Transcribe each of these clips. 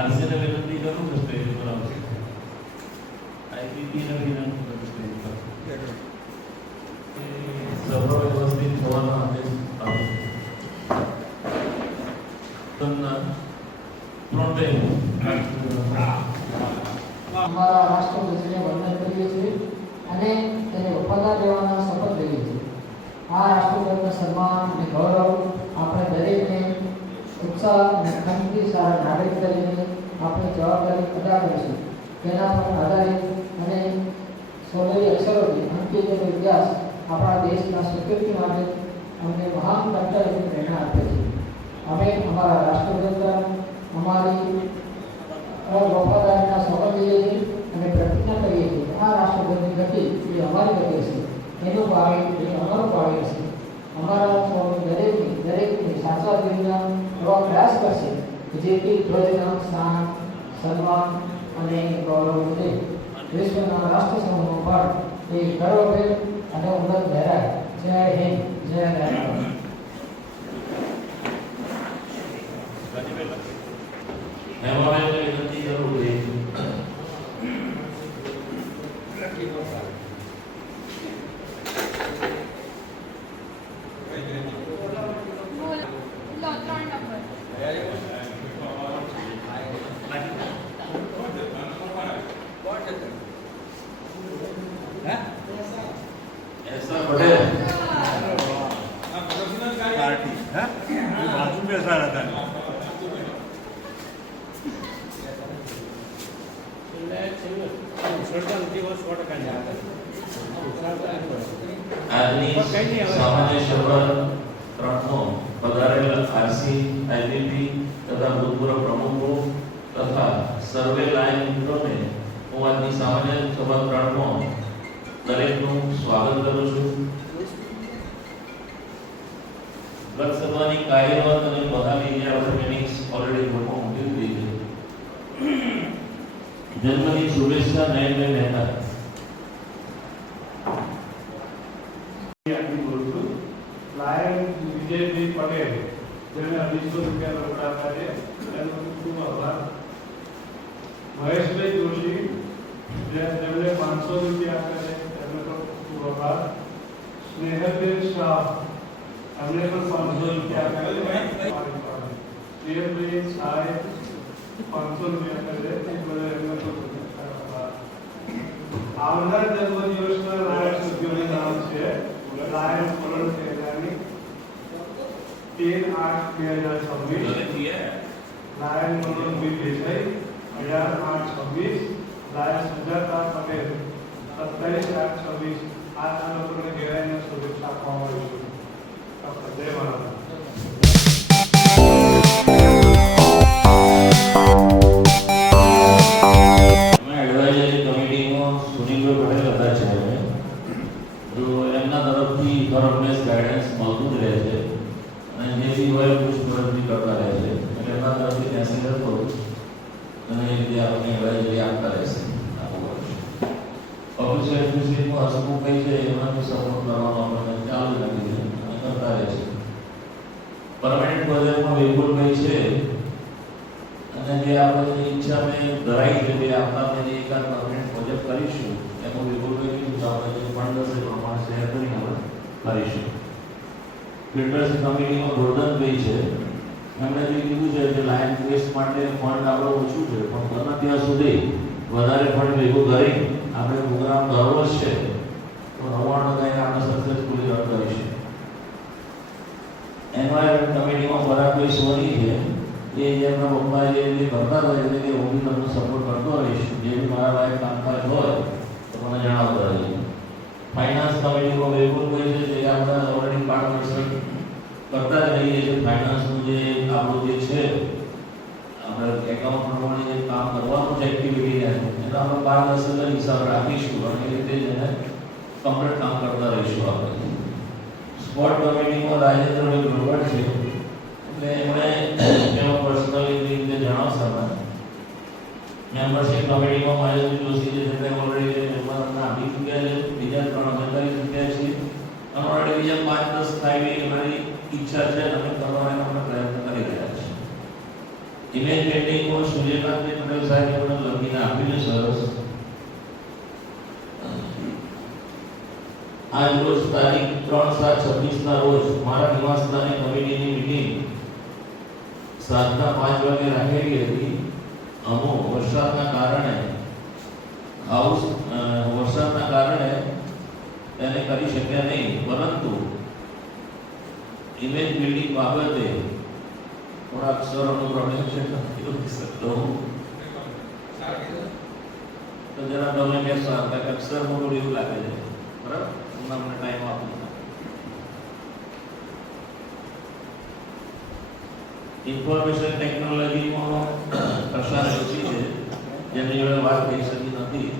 આરસીને વિનંતી કરું કે સ્ટેજ પર આવશે. આઈપીપીને વિનંતી કરું સ્ટેજ પર. સભા વ્યવસ્થિત થવાનો આદેશ આપો. અમારા રાષ્ટ્રધ્વજને વંદન કરીએ છીએ અને તેને વફાદાર રહેવાના શપથ લઈએ છીએ. આ રાષ્ટ્રધ્વજના સન્માન અને ગૌરવ આપણે દરેકને ઉત્સાહ અને ખંતથી સારા નાગરિક તરીકે આપણી જવાબદારી અદા કરીશું. તેના પર આધારિત અને સોનેરી અક્ષરોથી અંકિત ઇતિહાસ આપણા દેશના સ્વીકૃતિ માટે અમને મહાન કર્તવ્યની પ્રેરણા આપે છે. અમે અમારા રાષ્ટ્રધ્વજ અમારી વફાદારીના શપથ લઈએ છીએ અને પ્રતિજ્ઞા કરીએ છીએ. આ રાષ્ટ્રધ્વજની ગતિ એ અમારી ગતિ હશે, એનું પાણી એ અમારું પાણી હશે. અમારા દરેકની સાચા દિલના એવા પ્રયાસ કરશે જેથી ધ્વજના સ્થાન, સન્માન અને ગૌરવ વધે. વિશ્વના રાષ્ટ્ર સમૂહમાં પણ એ ગર્વભેર અને ઉન્નત લહેરાય. જય હિન્દ, જય ભારત. મહેમાનોને વિનંતી કરું કે ऐसा बड़े पार्टी है बाजू में ऐसा रहता है આજની સામાન્ય સભા ત્રણનો પધારેલા આરસી, આઈબીપી તથા ભૂતપૂર્વ પ્રમુખો તથા સર્વે લાઈન મિત્રોને હું આજની સામાન્ય સભા ત્રણનો દરેકનું સ્વાગત કરું છું. ગત સભાની કાર્યવાહી અને બધાની આપણે મિટિંગ્સ ઓલરેડી ગ્રુપમાં મૂકી દીધી છે. જન્મની શુભેચ્છા નયનભાઈ મહેતા. લાયન વિજયભાઈ પટેલ જેને 250 રૂપિયા રોકડા આપ્યા છે એનો ખૂબ આભાર. મહેશભાઈ જોશી જેમણે 500 રૂપિયા આપ્યા છે એમનો પણ ખૂબ આભાર. સ્નેહલબેન શાહ એમણે પણ 500 રૂપિયા આપ્યા છે. પ્રિયભાઈ શાહે 500 રૂપિયા આપ્યા છે એ બધા એમનો પણ ખૂબ આભાર. આવનાર જન્મદિવસના નાયક સભ્યોના નામ છે લાયન ફોરન કેરાની 13/8/2026, લાયન મનોજભાઈ દેસાઈ 18/8/26, લાયન સુજાતા પટેલ 27/8/26. આ લોકોને ઘેરાઈને શુભેચ્છા આપવામાં આવી છે. જય ભારત. હંમેશ ગાઈડન્સ મળતું જ રહે છે અને જે બી હોય પૂછપરછ કરતા રહે છે એટલે એમના તરફથી મેસેજ હતો અને એ રીતે આપણે એડવાઇઝરી આપતા રહેશે. ઓફિસ એડમિનિસ્ટ્રેશનમાં હસમુખભાઈ છે એમનાથી સપોર્ટ કરવાનો આપણે ચાલુ રાખી છે અને કરતા રહે છે. પરમાનન્ટ પ્રોજેક્ટમાં વિપુલભાઈ છે અને જે આપણે ઈચ્છા મેં ધરાઈ છે તે આપણા જે એકાદ પરમાનન્ટ પ્રોજેક્ટ કરીશું એમાં વિપુલભાઈ કીધું આપણે જે ફંડ હશે પ્રમાણે શેર કરીને આપણે કરીશું. ફિલ્ટર્સ કમિટીમાં ગોરધનભાઈ છે એમણે જે કીધું છે કે લાયન ક્વેસ્ટ માટે ફંડ આપણો ઓછું છે પણ બને ત્યાં સુધી વધારે ફંડ ભેગું કરી આપણે પ્રોગ્રામ દર વર્ષ છે તો 99% આપણે સક્સેસફુલી રન કરીશું. એન્વાયરમેન્ટ કમિટીમાં પરાગભાઈ સોની છે એ જેમના પપ્પા જે કરતા હોય એટલે કે હું બી તમને સપોર્ટ કરતો રહીશ. જે બી મારા લાયક કામકાજ હોય તો મને જણાવતા રહીશ. ફાઇનાન્સ કમિટીમાં વિપુલભાઈ છે જે આપણે ઓલરેડી પાર્ટનરશિપ કરતા જ રહીએ છીએ. ફાઇનાન્સનું જે આપણું જે છે આપણે એકાઉન્ટ પ્રમાણે જે કામ કરવાનું છે એક્ટિવિટી એનો આપણે પારદર્શક હિસાબ રાખીશું અને એ રીતે જ એને કમ્પ્લીટ કામ કરતા રહીશું. આપણે સ્પોર્ટ કમિટીમાં રાજેન્દ્રભાઈ બ્રોવડ છે એટલે એમણે એનો પર્સનલી રીતે જણાવશે. મેમ્બરશિપ કમિટીમાં મહેશભાઈ જોશી છે જેને ઓલરેડી મેમ્બરના આપી ચૂક્યા છે. બીજા 3 કરી ચૂક્યા છે અને ઓલરેડી બીજા 5-10 થાય એવી અમારી ઈચ્છા છે અને કરવાનો અમે પ્રયત્ન કરી રહ્યા છીએ. ઇમેજ પેઇન્ટિંગમાં સૂર્યકાંત પટેલ સાહેબે પણ લખીને આપેલું સરસ. આજ રોજ તારીખ 3/7/26 રોજ મારા નિવાસસ્થાને કમિટીની મીટિંગ 7:05 વાગે રાખેલી હતી. અમુક વરસાદના કારણે તેને કરી શક્યા નહીં, પરંતુ ઇમેજ બિલ્ડિંગ બાબતે થોડા અક્ષરોનો પ્રોબ્લેમ છે તો જરા તમે કહેશો અક્ષર મોટું એવું લાગે છે, બરાબર? તમને ટાઈમ આપું. ઇન્ફોર્મેશન ટેકનોલોજીમાં પ્રસાર ઓછી છે, જેની જોડે વાત થઈ શકી નથી,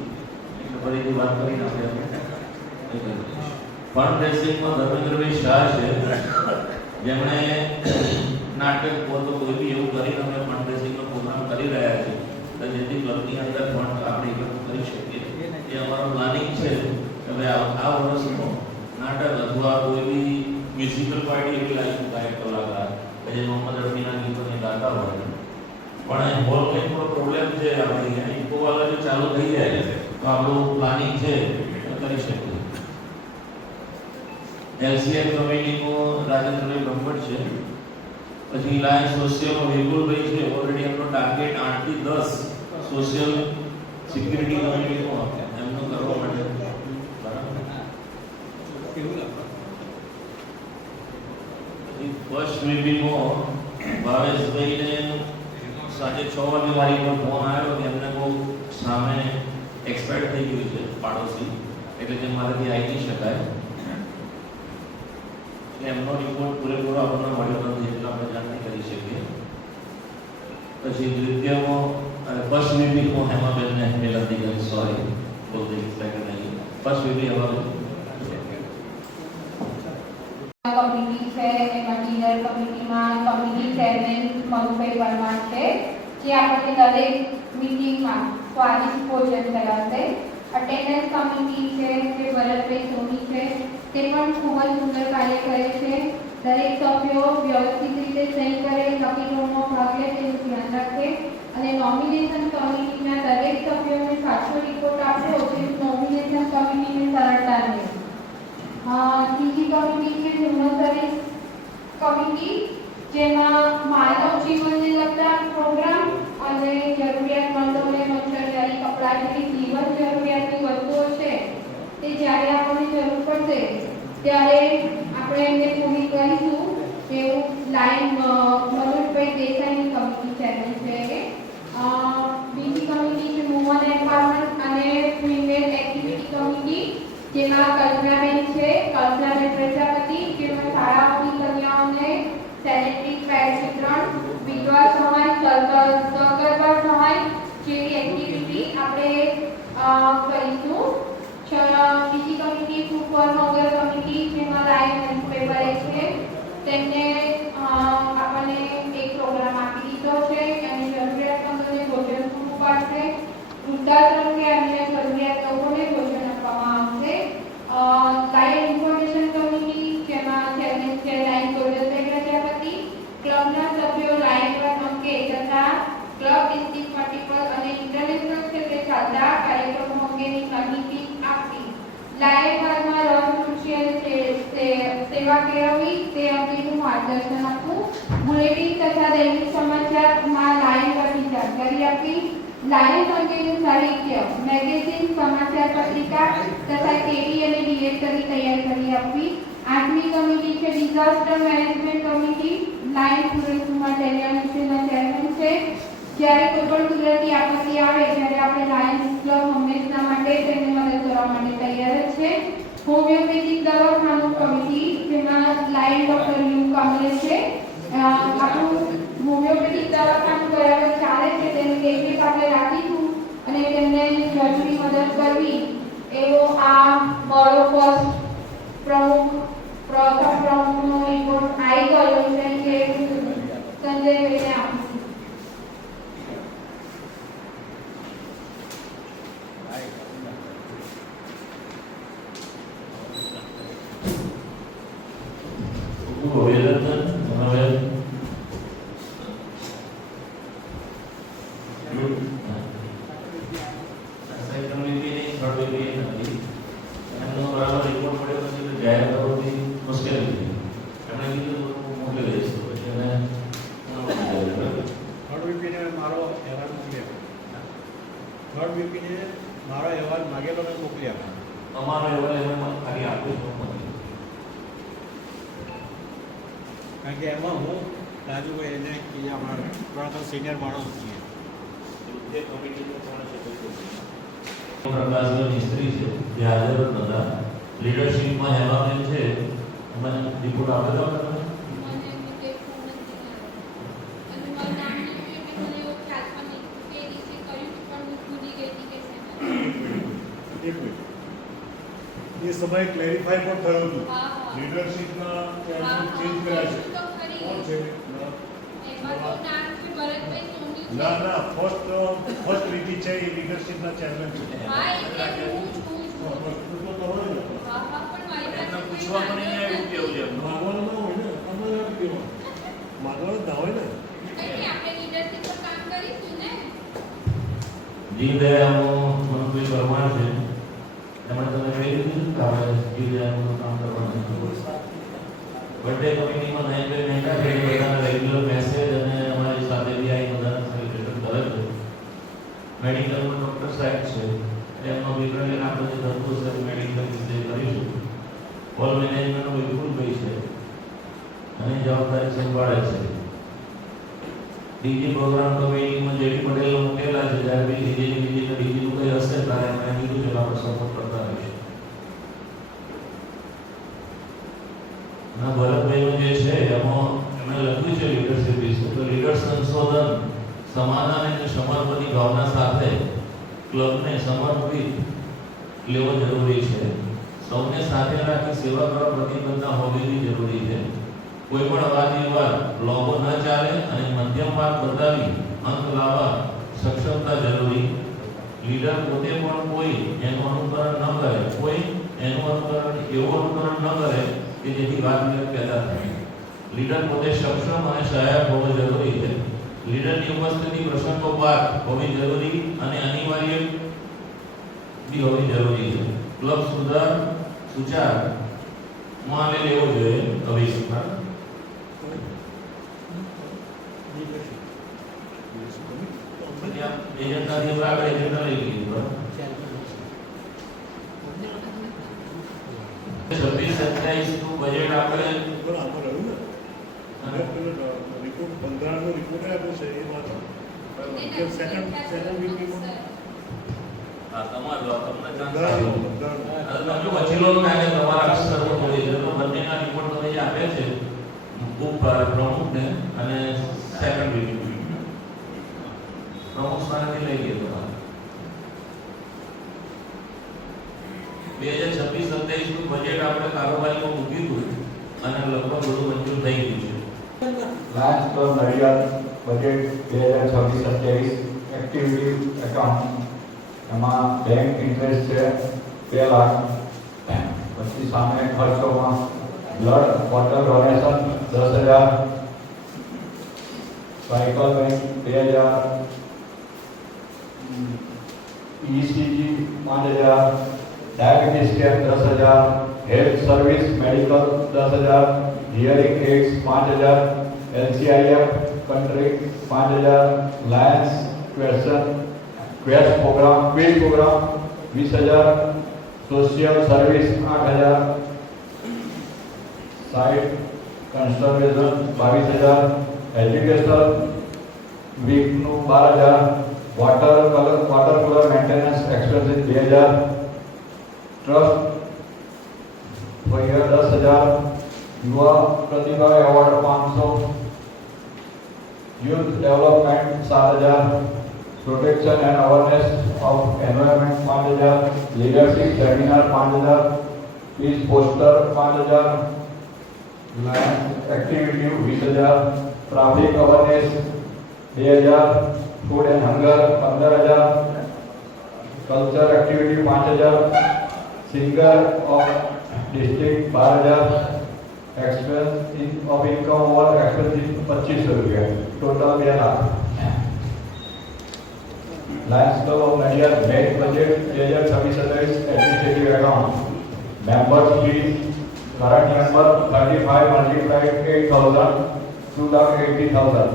એટલે ફરીથી વાત કરીને આપણે ફંડ રેઝિંગમાં ધર્મેન્દ્રભાઈ શાહ છે, જેમણે નાટક પોતો કોઈ બી એવું કરીને અમે ફંડ રેઝિંગનો પ્રોગ્રામ કરી રહ્યા છીએ, તો જેથી ક્લબની અંદર ફંડ આપણે એકઠું કરી શકીએ. એ અમારો પ્લાનિંગ છે કે ભાઈ આ વર્ષમાં નાટક અથવા કોઈ બી મ્યુઝિકલ પાર્ટી એવી લાઈફ ગાયક કલાકાર કે જે મોહમ્મદ રફીના ગીતોને ગાતા હોય, પણ હોલ કંઈ થોડો પ્રોબ્લેમ છે, આપણે ઇકો વાળા જો ચાલુ થઈ જાય તો આપણું પ્લાનિંગ છે કરી શકીએ. એલસીએમ કમિટીમાં રાજેન્દ્રભાઈ બ્રહ્મભટ્ટ છે, પછી લાયન્સ સોશિયલમાં વિપુલભાઈ છે. ઓલરેડી એમનો ટાર્ગેટ 8 થી 10 સોશિયલ સિક્યુરિટી કમિટીમાં એમનો કરવા માટે ફર્સ્ટ વીપીમાં ભાવેશભાઈને સાંજે 6 વાગે મારી પર ફોન આવ્યો કે એમને બહુ સામે એક્સપાયર થઈ ગયું છે પાડોશી, એટલે જે મારાથી આવી નહીં શકાય. એમનો રિપોર્ટ પૂરેપૂરો આપણને મળ્યો નથી, એટલે આપણે જાણ નહીં કરી શકીએ. પછી નૃત્યમાં ફર્સ્ટ વીપીમાં હેમાબેનને વિનંતી કરી, સોરી બોલતી સેકન્ડ નહીં, ફર્સ્ટ વીપી હેમાબેન કમિટી છે. એમાં ડિનર કમિટીમાં કમિટી ચેરમેન મનુભાઈ પરમાર છે, જે આપણને દરેક મીટિંગમાં સ્વાદિષ્ટ ભોજન કરાવશે. અટેન્ડન્સ કમિટી છે, જે ભરતભાઈ સોની છે, તે પણ ખૂબ જ સુંદર કાર્ય કરે છે. દરેક સભ્યો વ્યવસ્થિત રીતે સહી કરે, લકી ડ્રોમાં ભાગ લે તેનું ધ્યાન રાખે, અને નોમિનેશન કમિટીના દરેક સભ્યોને સાચો રિપોર્ટ આપ્યો તેનું નોમિનેશન કમિટીને સરળતા રહે. ત્રીજી કમિટી છે હ્યુમન સર્વિસ કમિટી, જેમાં માનવ જીવનને લગતા પ્રોગ્રામ અને જરૂરિયાતમંદોને મચ્છરદારી, કપડાં જેવી જીવન જરૂરિયાતની વસ્તુઓ છે તે જ્યારે આપણને જરૂર પડશે ત્યારે આપણે એમને પૂરી કરીશું. એવું લાઈન મનોજભાઈ દેસાઈની કમિટી ચેરમેન છે. બીજી કમિટી છે વુમન એમ્પાવરમેન્ટ અને ફિમેલ એક્ટિવિટી કમિટી, જેમાં કલ્પનાબેન છે, કલ્પનાબેન પ્રજાપતિ, જેમાં શાળાઓની કન્યાઓને સેનેટરી પેડ વિતરણ, વિધવા સહાય, સગર્ભા સહાય જેવી એક્ટિવિટી આપણે કરીશું. બીજી કમિટી સુપરનોગર કમિટી, જેમાં લાઈવ ન્યૂઝપેપર છે, તેમને આપણને એક પ્રોગ્રામ આપી દીધો છે અને જરૂરિયાતમંદોને ભોજન પૂરું પાડશે. વૃદ્ધાશ્રમ કે અન્ય જરૂરિયાત લોકોને ભોજન આપવામાં આવશે. લાઈવ ઇન્ફોર્મેશન કમિટી, જેમાં ચેરમેન છે લાઈન ગોરધનભાઈ પ્રજાપતિ, ક્લબના સભ્યો લાઈન પર અંકે તથા ક્લબ ડિસ્ટ્રિક્ટ મલ્ટીપલ અને ઇન્ટરનેશનલ ક્ષેત્રે ચાલતા કાર્યક્રમો અંગેની માહિતી આપવી. લાઈવ પરમાં રસ, રુચિ અને સેવા કેળવવી તે અંગેનું માર્ગદર્શન આપવું. બુલેટિન તથા દૈનિક સમાચારમાં લાઈવ પરની જાણકારી આપવી. લાઈવ અંગેનું સાહિત્ય, મેગેઝિન, સમાચાર પત્રિકા તથા ટીવી અને ડિરેક્ટરી તૈયાર કરી આપવી. 8મી કમિટી છે disaster management committee, live Sureshkumar ડેલિયાના ચેરમેન છે. જ્યારે કોઈ પણ કુદરતી આપત્તિ આવે ત્યારે આપણે લાયન્સ ક્લબ હંમેશા માટે તેને મદદ કરવા માટે તૈયાર જ છે. હોમિયોપેથિક દવાખાનું કમિટી, જેમાં લાઈન ડોક્ટર યુ કામલે છે. આપણું હોમિયોપેથિક દવાખાનું બરાબર ચાલે છે તેની દેખરેખ આપણે રાખીશું અને તેમને જરૂરી મદદ કરવી એવો આ બોર્ડ ઓફ પ્રથમ પ્રમુખનો રિપોર્ટ આવી ગયો છે, જે સંજયભાઈને આપીશું. થર્ડ વીકને મારો અહેવાલ માગેલો મેં મોકલી આપ્યો. અમારો લેવલ એમાં ખાલી આપ્યું કારણ કે એમાં હું રાજુભાઈ એને કે અમારા થોડા સિનિયર માણસ છીએ. પ્રકાશભાઈ મિસ્ત્રી છે જે હાજર જ નહોતા. લીડરશિપમાં હેમાબેન છે, મને રિપોર્ટ આપેલો હતો તમે? એક મિનિટ એ સમયે ક્લેરિફાઈ પણ થયું હતું. લીડરશિપના ચેરમેન ચેન્જ કર્યા છે. કોણ છે? ના ફર્સ્ટ રીતિ છે એ લીડરશિપના ચેરમેન છે. પૂછવા પણ નહીં આવ્યું કેવું છે માગવાનું ના હોય ને, અમારે ના કહેવાનું. માગવાનું ના હોય ને. જીવદયાનું મનોભાઈ પરમાર છે, એમણે તમે કહી દીધું કે આપણે જીવદયાનું કામ કરવાનું છે. બર્થડે કમિટીમાં નહીં મહિના કે બધાના રેગ્યુલર મેસેજ અને અમારી સાથે બી આવી બધાને સેલિબ્રેશન કરે છે. મેડિકલમાં ડૉક્ટર સાહેબ છે, એમનો વિતરણ આપણે જે ધંધો છે મેડિકલ વિશે કરીશું. હોલ મેનેજમેન્ટનો વિપુલભાઈ છે અને જવાબદારી સંભાળે છે. ડીજી પ્રોગ્રામ કમિટીમાં જેડી પટેલ મૂકેલા છે, જ્યારે બી ડીજીનું કંઈ હશે ત્યારે એમણે કીધું છે આપણે સપોર્ટ કરતા રહીશું. અને ભરતભાઈનું જે છે એમાં એમણે લખ્યું છે લીડરશિપ વિશે, તો લીડર સંશોધન સમાધાન અને સમર્પણની ભાવના સાથે ક્લબને સમર્પિત લેવો જરૂરી છે. સૌને સાથે રાખી સેવા કરવા પ્રતિબદ્ધતા હોવી જરૂરી છે. કોઈ પણ વાદ વિવાદ લોભો ન ચાલે અને મધ્યમ માર્ગ બતાવી અંત લાવવા સક્ષમતા જરૂરી. લીડર પોતે પણ કોઈ એનું અનુકરણ ન કરે, કોઈ એનું એવું અનુકરણ ન કરે કે જેથી વાદ વિવાદ પેદા થાય. લીડર પોતે સક્ષમ અને સહાયક હોવો જરૂરી છે. લીડરની ઉપસ્થિતિ પ્રસંગોપાત હોવી જરૂરી અને અનિવાર્ય બી હોવી જરૂરી છે. ક્લબ સુચાર માં લેવો જોઈએ અભિષેક. એજન્ટના દિવસ આગળ એજન્ટના લઈ લીધું. 26-27 નું બજેટ આપણે આમાં રહ્યું ને અને પેલો રિપોર્ટ 15 નો રિપોર્ટ આપ્યો છે એ વાત સેકન્ડ વીકની આ તમારો તમને બધાનો તમે વચીલો કાગે તમારા અક્ષર બોલી છે તો બંનેના રિપોર્ટ તમે જે આપે છે ઉપર પ્રમુખને અને સેકન્ડ વીક પ્રમુખ સ્થાનેથી લઈ ગયો તમારે 2026-27 નું બજેટ આપણે કારોબારીમાં મૂક્યું હતું અને લગભગ બધું મંજૂર થઈ ગયું છે. લાસ્ટ તો નડિયાદ બજેટ 2026-27 એક્ટિવિટી એકાઉન્ટ એમાં બેંક ઇન્ટરેસ્ટ છે 2 લાખ. પછી સામે ખર્ચોમાં blood bottle donation 10,000, cycle bank 2,000, ECG 5,000, diabetes care 10,000, health service medical 10,000, hearing aids 5,000, LCIF country 5,000, Lions quest programme 20,000, social service 8,000, site construction 22,000, education week 12,000, water cooler maintenance expenses 2,000, trust for 10,000, Yuva Pratibha award 500, youth development 7,000, protection and awareness of environment 5,000, leadership seminar 5,000, peace poster 5,000, activity 20,000, traffic awareness 2,000, food and hunger 15,000, culture activity 5,000, singer of district 12,000, expense of income और expenses 2,500 रुपया, total 2 lakh. Lions Club of Nadiad bank budget 2026-27 administrative account members fee current member 35 multiplied 8,000 2,80,000.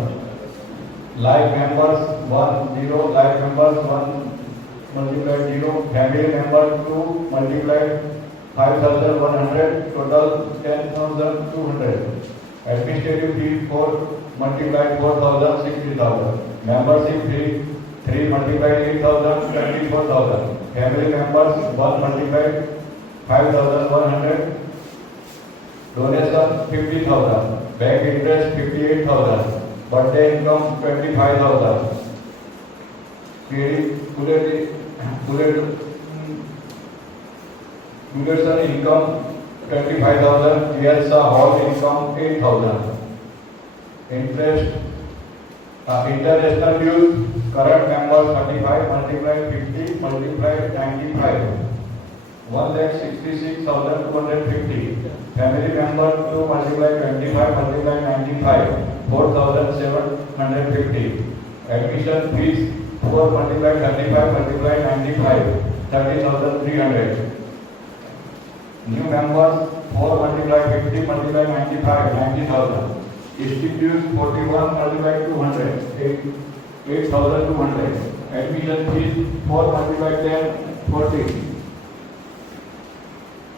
Live members 10 live members 1 multiplied 0. Family member 2 multiplied 5,100, total 10,200. Administrative fee 4 multiplied 4,000, 60,000. Membership fee 3 multiplied 8,000, 24,000. Family members 1 multiplied 5,100. Donation 50,000. Bank interest 58,000. Birthday income 25,000. Donation income 25,000. Jalsa hall income 8,000. Interest international dues current member 35 multiplied 50 multiplied 95. 1,66,250. Family member 2 multiplied 25 multiplied 95. 4,750. Admission fees 4 multiplied 35 multiplied 95. 30,300. New members 4 multiplied 50 multiplied 95. 90,000. Institutes 41 multiplied 200. 8,200. Admission fees 4 multiplied 10 40.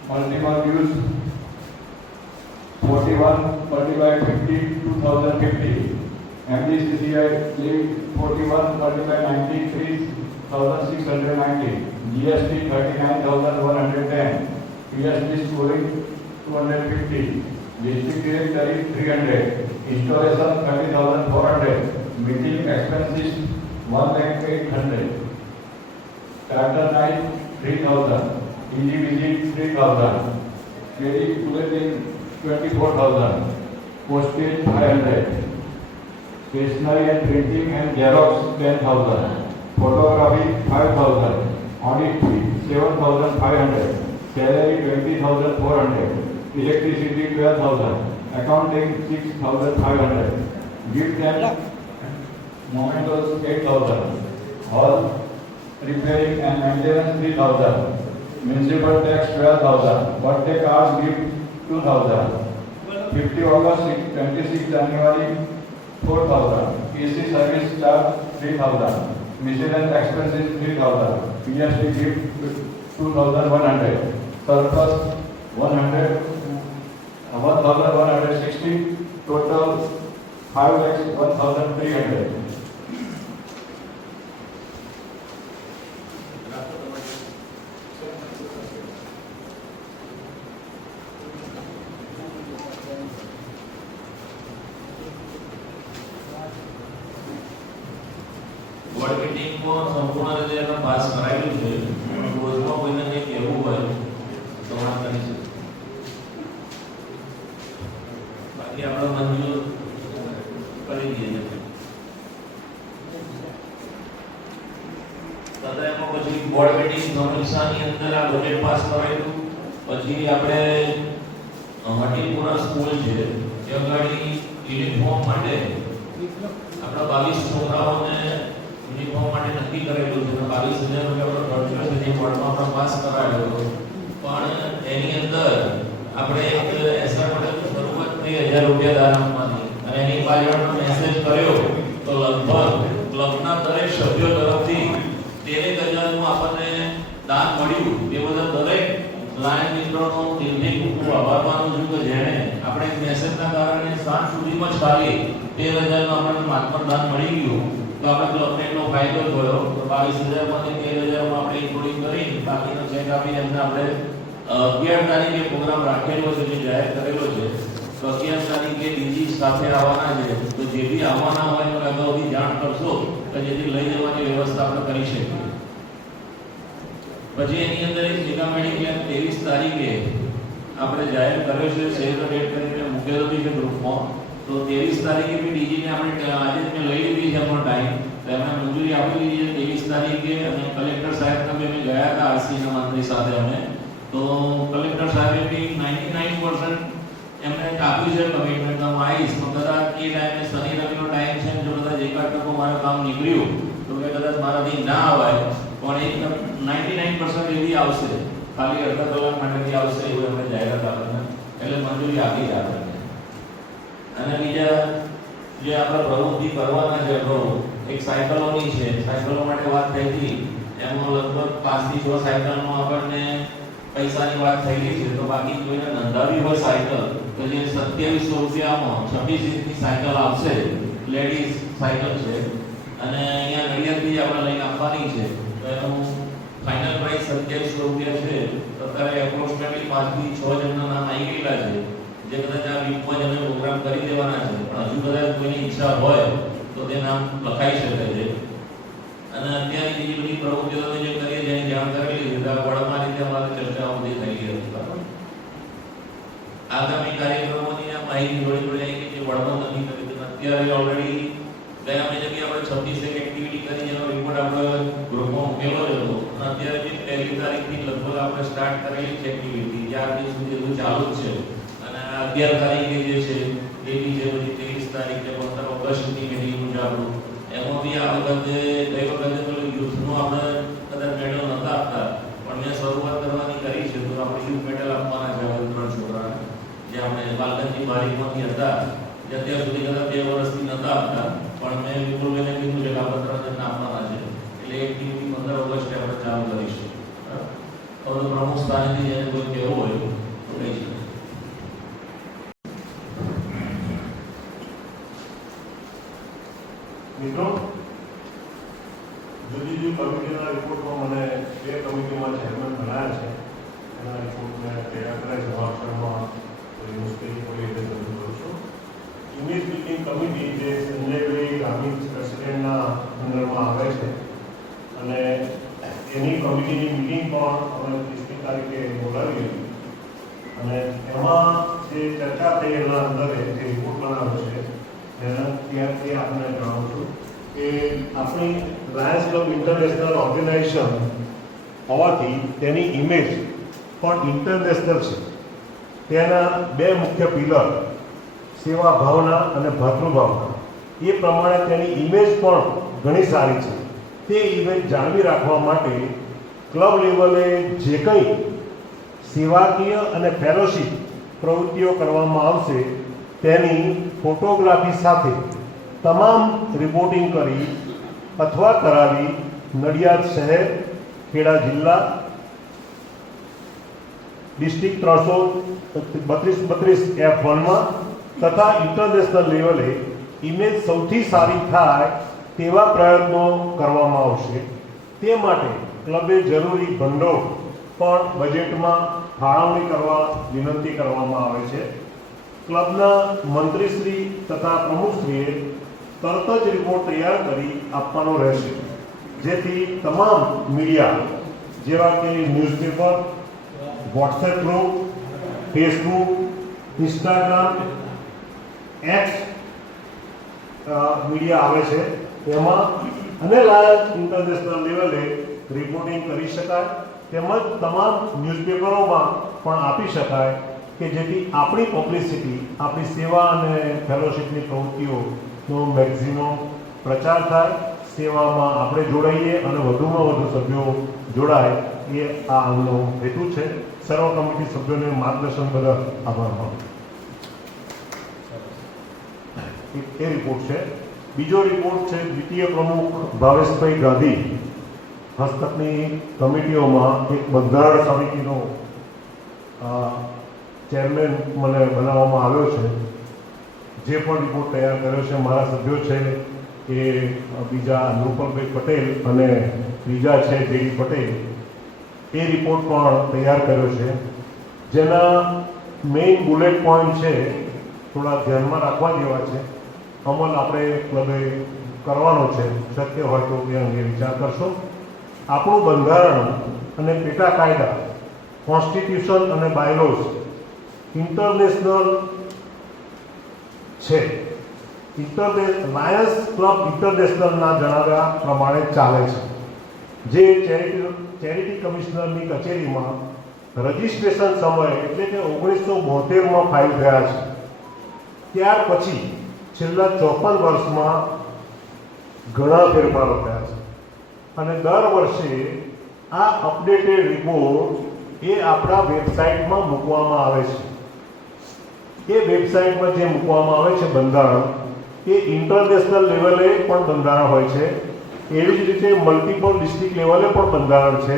Multiple dues 41 multiplied 50 2,050. MDCCI leave 41 multiplied 93,690. GST 39,110. PST schooling 250. District tariff 300. Installation 30,400. Meeting expenses 1,08,000. Tractor knife 3,000. EG visit 3,000. KD bulletin 24,000. Postage 500. Stationery and printing and Xerox 10,000. Photography 5,000. Audit fee 7,500. Salary 20,400. Electricity 12,000. Accounting 6,500. Gift and mementos 8,000. Hall repairing and maintenance 3,000. Municipal tax 12,000. Birthday card gift 2,000. 50 August 26 January 4,000. AC service charge 3,000. Miscellaneous expenses 3,000. PST gift 2,100. Surplus 1,160. Total 5,01,300. Board meeting કો સંપૂર્ણ રીતે આપણે pass કરાવ્યું છે. રોજમાં કોઈને કંઈ કહેવું હોય તો વાત કરી છે. બાકી આપણે મંજૂર કરી દઈએ છીએ. તથા એમાં પછી બોર્ડ મીટિંગ સમીક્ષાની અંદર આ બજેટ પાસ કરાવ્યું. પછી આપણે હટીપુરા સ્કૂલ છે એ અગાડી યુનિફોર્મ માટે આપણા 22 છોકરાઓને યુનિફોર્મ માટે નક્કી કરેલું છે. 22,000 રૂપિયા ખર્ચો છે જે બોર્ડમાં આપણે પાસ કરાવ્યો હતો. પણ એની અંદર આપણે એક એસઆરએમ શરૂઆત 3,000 રૂપિયા દાન આપવાની અને એની પાછળ મેસેજ કર્યો તો લગભગ ક્લબના દરેક સભ્યો તરફથી 13,000 નું આપણને દાન મળ્યું. એ બદલ દરેક લાયન મિત્રોનો દિલથી ખૂબ આભાર માનું છું કે જેણે આપણે મેસેજના કારણે સાંજ સુધીમાં જ ખાલી 13,000 નું આપણને માત્ર દાન મળી ગયું. તો આપણે ક્લબને એટલો ફાયદો થયો. તો 22,000 માંથી 13,000 માં આપણે ઇન્ક્લુડિંગ કરી બાકીનો ચેક આપી એમને આપણે 11 તારીખે પ્રોગ્રામ રાખેલો છે જે જાહેર કરેલો છે. તો 11 તારીખે બીજી સાથે આવવાના છે. તો જે બી આવવાના હોય તો અગાઉથી જાણ કરશો કે જેથી લઈ જવાની વ્યવસ્થા આપણે કરી શકીએ. પછી એની અંદર એક મેગા મેડિક્લેમ 23 તારીખે આપણે જાહેર કર્યો છે. સેવ ધ ડેટ કરીને મૂકેલો છે ગ્રુપમાં. તો 23 તારીખે બી ડીજીને આપણે આજે મેં લઈ લીધી છે આપણો ટાઈમ. તો એમણે મંજૂરી આપી દીધી છે 23 તારીખે. અને કલેક્ટર સાહેબને બી અમે ગયા હતા આરસીના મંત્રી સાથે અમે. તો કલેક્ટર સાહેબે બી 99% એમને આપ્યું છે કમિટમેન્ટ. હું આવીશ તો કદાચ એ ટાઈમે શનિ રવિનો ટાઈમ છે. જો કદાચ એકાદ ટકો મારું કામ નીકળ્યું તો કે કદાચ મારાથી ના આવાય પણ એક 99% એવી આવશે. ખાલી અડધા કલાક માટેથી આવશે એવું એમણે જાહેરાત આપણને એટલે મંજૂરી આપી આપણને. અને બીજા જે આપણે પ્રવૃત્તિ કરવાના છે એક સાયકલોની છે. સાયકલો માટે વાત થઈ હતી એમાં લગભગ 5 થી 6 સાયકલનો આપણને પૈસાની વાત થયેલી છે. તો બાકી કોઈને નોંધાવી હોય સાયકલ તો જે 2700 રૂપિયામાં 26 ઇંચની સાયકલ આવશે, લેડીઝ સાયકલ છે અને અહીંયા નડિયાદથી આપણે લઈને આપવાની છે. તો એનું ફાઇનલ પ્રાઇસ 2700 રૂપિયા છે. તો અત્યારે એપ્રોક્સિમેટલી 5 થી 6 જણના નામ આવી ગયેલા છે, જે કદાચ આ વીકમાં જ અમે પ્રોગ્રામ કરી દેવાના છે. પણ હજુ કદાચ કોઈની ઈચ્છા હોય તો તે નામ લખાઈ શકે છે. અને અત્યારે બીજી બધી પ્રવૃત્તિઓ તમે જે કરીએ જેની જાણ કરેલી છે, વડમાં રીતે અમારે ચર્ચાઓ બધી થઈ ગઈ હતી. બરાબર, આગામી કાર્યક્રમોની આ માહિતી જોડે જોડે આવી કે જે વડમાં નથી કરી. અત્યારે ઓલરેડી ગયા મહિને આપણે 26 એક એક્ટિવિટી કરી, જેનો રિપોર્ટ આપણે ગ્રુપમાં મૂકેલો જ હતો. અને અત્યારે બી 1 તારીખથી લગભગ આપણે સ્ટાર્ટ કરેલી છે એક્ટિવિટી, 4 દિવસ સુધી હજુ ચાલુ જ છે. અને 11 તારીખે જે છે એ બી જે બધી 23 તારીખે 15 ઓગસ્ટની મિટિંગ છે આપણું, એમાં બી આ વખતે ગઈ વખતે તો યુથનું આપણે કદાચ મેડલ નહોતા આપતા, પણ મેં શરૂઆત કરવાની કરી છે. તો આપણે યુથ મેડલ આપવાના છે 3 છોકરાને, જે આપણે બાલકનની બારીકમાંથી હતા, જે અત્યાર સુધી કદાચ 2 વર્ષથી નહોતા આપતા, પણ મેં વિપુલભાઈને કીધું છે કે આપણે 3 જણને આપવાના છે. એટલે એક્ટિવિટી 15 ઓગસ્ટે આપણે ચાલુ કરીશું. હવે પ્રમુખ સ્થાનેથી જેને કોઈ કહેવું હોય તો કહી શકે. મિત્રો, જુદી જુદી કમિટીના રિપોર્ટમાં મને 2 કમિટીમાં ચેરમેન બનાવ્યા છે. એના રિપોર્ટ મેં તૈયાર કર્યા છે. વાક્ષણમાં મુશ્કેલી કોઈ રીતે રજૂ કરું છું. ઇમેજ બિલ્ડિંગ કમિટી જે સંજયભાઈ ગ્રામીણ પ્રેસિડેન્ટના અંદરમાં આવે છે અને એની કમિટીની મિટિંગ પણ અમે 30મી તારીખે બોલાવી હતી. અને એમાં જે ચર્ચા થઈ એના અંદર જે રિપોર્ટ બનાવ્યો છે ત્યારથી આપણે જણાવું છું કે આપણી લાયન્સ ક્લબ ઇન્ટરનેશનલ ઓર્ગેનાઇઝેશન હોવાથી તેની ઇમેજ પણ ઇન્ટરનેશનલ છે. તેના 2 મુખ્ય પિલર સેવા ભાવના અને ભાતૃભાવના, એ પ્રમાણે તેની ઇમેજ પણ ઘણી સારી છે. તે ઇમેજ જાળવી રાખવા માટે ક્લબ લેવલે જે કંઈ સેવાકીય અને ફેલોશિપ પ્રવૃત્તિઓ કરવામાં આવશે તેની ફોટોગ્રાફી સાથે તમામ રિપોર્ટિંગ કરી અથવા કરાવી નડિયાદ શહેર, ખેડા જિલ્લા, ડિસ્ટ્રિક્ટ 332 F1માં તથા ઇન્ટરનેશનલ લેવલે ઇમેજ સૌથી સારી થાય તેવા પ્રયત્નો કરવામાં આવશે. તે માટે ક્લબે જરૂરી ભંડોળ પણ બજેટમાં ફાળવણી કરવા વિનંતી કરવામાં આવે છે. ક્લબના મંત્રીશ્રી તથા પ્રમુખશ્રીએ તરત જ રિપોર્ટ તૈયાર કરી આપવાનો રહેશે, જેથી તમામ મીડિયા જેવા કે newspaper, WhatsApp group, Facebook, Instagram, x media આવે છે તેમાં અને લાયન્સ ઇન્ટરનેશનલ લેવલે રિપોર્ટિંગ કરી શકાય, તેમજ તમામ ન્યૂઝપેપરોમાં પણ આપી શકાય કે જેથી આપણી પબ્લિસિટી, આપણી સેવા અને ફેલોશિપની પ્રવૃત્તિઓનો મેક્સિમમ પ્રચાર થાય, સેવામાં આપણે જોડાઈએ અને વધુમાં વધુ સભ્યો જોડાય, એ આ આમનો હેતુ છે. સર્વ કમિટી સભ્યોને માર્ગદર્શન બદલ આભાર માનું. એ રિપોર્ટ છે. બીજો રિપોર્ટ છે દ્વિતીય પ્રમુખ ભાવેશભાઈ ગાંધી હસ્તકની કમિટીઓમાં એક બંધારણ સમિતિનો ચેરમેન મને બનાવવામાં આવ્યો છે. જે પણ રિપોર્ટ તૈયાર કર્યો છે મારા સભ્યો છે એ બીજા નૃપલભાઈ પટેલ અને ત્રીજા છે જેડી પટેલ, એ રિપોર્ટ પણ તૈયાર કર્યો છે. જેના મેઇન બુલેટ પોઈન્ટ છે થોડા ધ્યાનમાં રાખવા જેવા છે. અમલ આપણે ક્લબે કરવાનો છે, શક્ય હોય તો એ અંગે વિચાર કરશો. આપણું બંધારણ અને પેટા કાયદા, કોન્સ્ટિટ્યુશન અને બાયલોઝ ઇન્ટરનેશનલ છે. લાયન્સ ક્લબ ઇન્ટરનેશનલના જણાવ્યા પ્રમાણે ચાલે છે, જે ચેરિટી કમિશનરની કચેરીમાં રજિસ્ટ્રેશન સમયે એટલે કે 1972માં ફાઇલ થયા છે. ત્યાર પછી છેલ્લા 54 વર્ષમાં ઘણા ફેરફારો થયા છે અને દર વર્ષે આ અપડેટેડ રિપોર્ટ એ આપણા વેબસાઇટમાં મૂકવામાં આવે છે. એ વેબસાઇટમાં જે મૂકવામાં આવે છે બંધારણ, એ ઇન્ટરનેશનલ લેવલે પણ બંધારણ હોય છે એવી જ રીતે મલ્ટિપલ ડિસ્ટ્રિક્ટ લેવલે પણ બંધારણ છે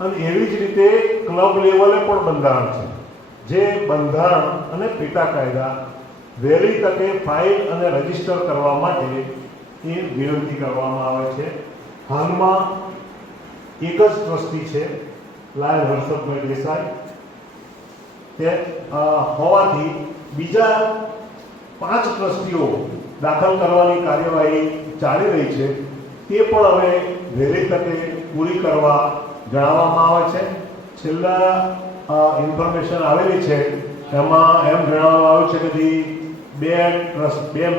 અને એવી જ રીતે ક્લબ લેવલે પણ બંધારણ છે. જે બંધારણ અને પેટા કાયદા વહેલી તકે ફાઇલ અને રજીસ્ટર કરવા માટે એ વિનંતી કરવામાં આવે છે. હાલમાં એક જ ટ્રસ્ટી છે, લાયન હર્ષદભાઈ દેસાઈ, તે હોવાથી બીજા 5 ટ્રસ્ટીઓ દાખલ કરવાની કાર્યવાહી ચાલી રહી છે. તે પણ હવે વહેલી તકે પૂરી કરવા જણાવવામાં આવે છે. છેલ્લા ઇન્ફોર્મેશન આવેલી છે એમાં એમ જણાવવામાં આવ્યું છે કે બે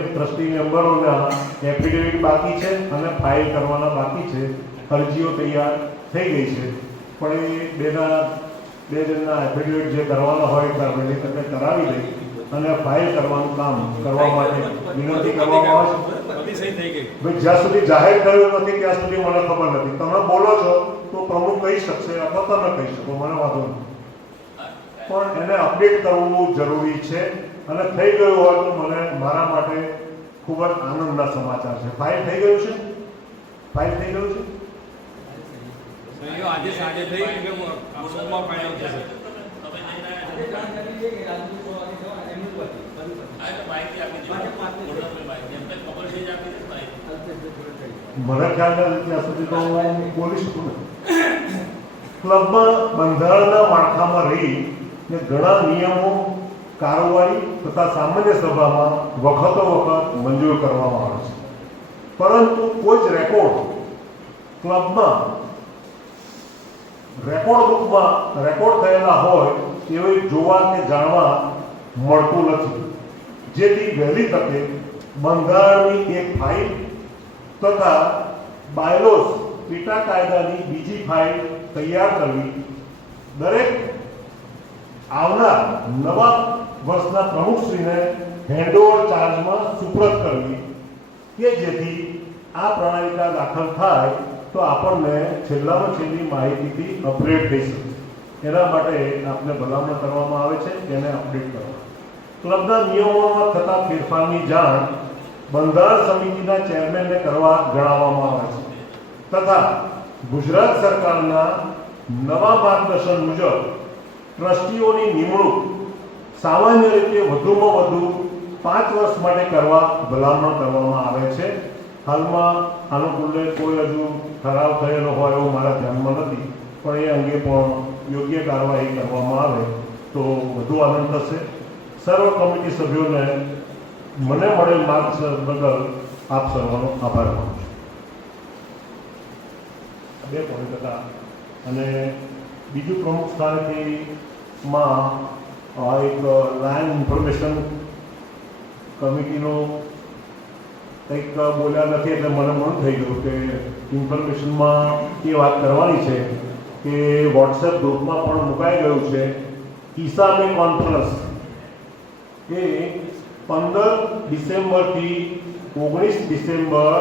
ટ્રસ્ટી મેમ્બરોના એફિડેવિટ બાકી છે અને ફાઇલ કરવાના બાકી છે. અરજીઓ તૈયાર થઈ ગઈ છે, પણ એ બે જણના એફિડેવિટ જે કરવાના હોય ત્યાં વહેલી તકે કરાવી દઈ અને ફાઇલ કરવાનું કામ કરવા માટે વિનંતી કરવામાં આવે છે. જ્યાં સુધી જાહેર થયું નથી ત્યાં સુધી મને ખબર નથી. તમે બોલો છો તો પ્રમુખ કહી શકશે અથવા તમે કહી શકો, મને વાંધો નથી, પણ એને અપડેટ કરવું જરૂરી છે અને થઈ ગયું હોય તો મને મારા માટે ખૂબ જ આનંદના સમાચાર છે. ફાઇલ થઈ ગયું છે, ફાઇલ થઈ ગયું છે. આજે સાંજે થઈ કે સોમવાર ફાઇનલ થશે. મને ખ્યાલ નથી ત્યાં સુધી તો પોલીસ ક્લબમાં બંધારણના માળખામાં રહી ને ઘણા નિયમો કારોબારી તથા સામાન્ય સભામાં વખતો વખત મંજૂર કરવામાં આવે છે, પરંતુ કોઈ જ રેકોર્ડ ક્લબમાં રેકોર્ડ બુકમાં રેકોર્ડ થયેલા હોય તેવું જોવા કે જાણવા મળતું નથી. જેથી વહેલી તકે બંધારણની એક ફાઇલ તથા બાયલોસ પેટા કાયદાની બીજી ફાઇલ તૈયાર કરવી, દરેક આવનાર નવા વર્ષના પ્રમુખશ્રીને હેન્ડઓવર ચાર્જમાં સુપ્રત કરવી કે જેથી આ પ્રણાલિકા દાખલ થાય તો આપણને છેલ્લામાં છેલ્લી માહિતીથી અપડેટ થઈ શકે. એના માટે આપને ભલામણ કરવામાં આવે છે તેને અપડેટ કરવા. ક્લબના નિયમોમાં થતા ફેરફારની જાણ બંધારણ સમિતિના ચેરમેનને કરવા જણાવવામાં આવે છે તથા ગુજરાત સરકારના નવા માર્ગદર્શન મુજબ ટ્રસ્ટીઓની નિમણૂક સામાન્ય રીતે વધુમાં વધુ 5 વર્ષ માટે કરવા ભલામણ કરવામાં આવે છે. હાલમાં આનુકૂલ્ય કોઈ હજુ ઠરાવ થયેલો હોય એવું મારા ધ્યાનમાં નથી, પણ એ અંગે પણ યોગ્ય કાર્યવાહી કરવામાં આવે તો વધુ આનંદ થશે. સર્વ કમિટી સભ્યોને મને મળેલ માર્ગદર્શન બદલ આપ સર્વનો આભાર માનું છું. 2 પોઈન્ટ હતા અને બીજું પ્રમુખ સ્થાનેથીમાં એક લાયન ઇન્ફોર્મેશન કમિટીનો કંઈક બોલ્યા નથી એટલે મને મન થઈ ગયું કે ઇન્ફોર્મેશનમાં એ વાત કરવાની છે કે વોટ્સએપ ગ્રુપમાં પણ મુકાઈ ગયું છે. ઈસામે કોન્ફરન્સ એ 15 ડિસેમ્બરથી 19 ડિસેમ્બર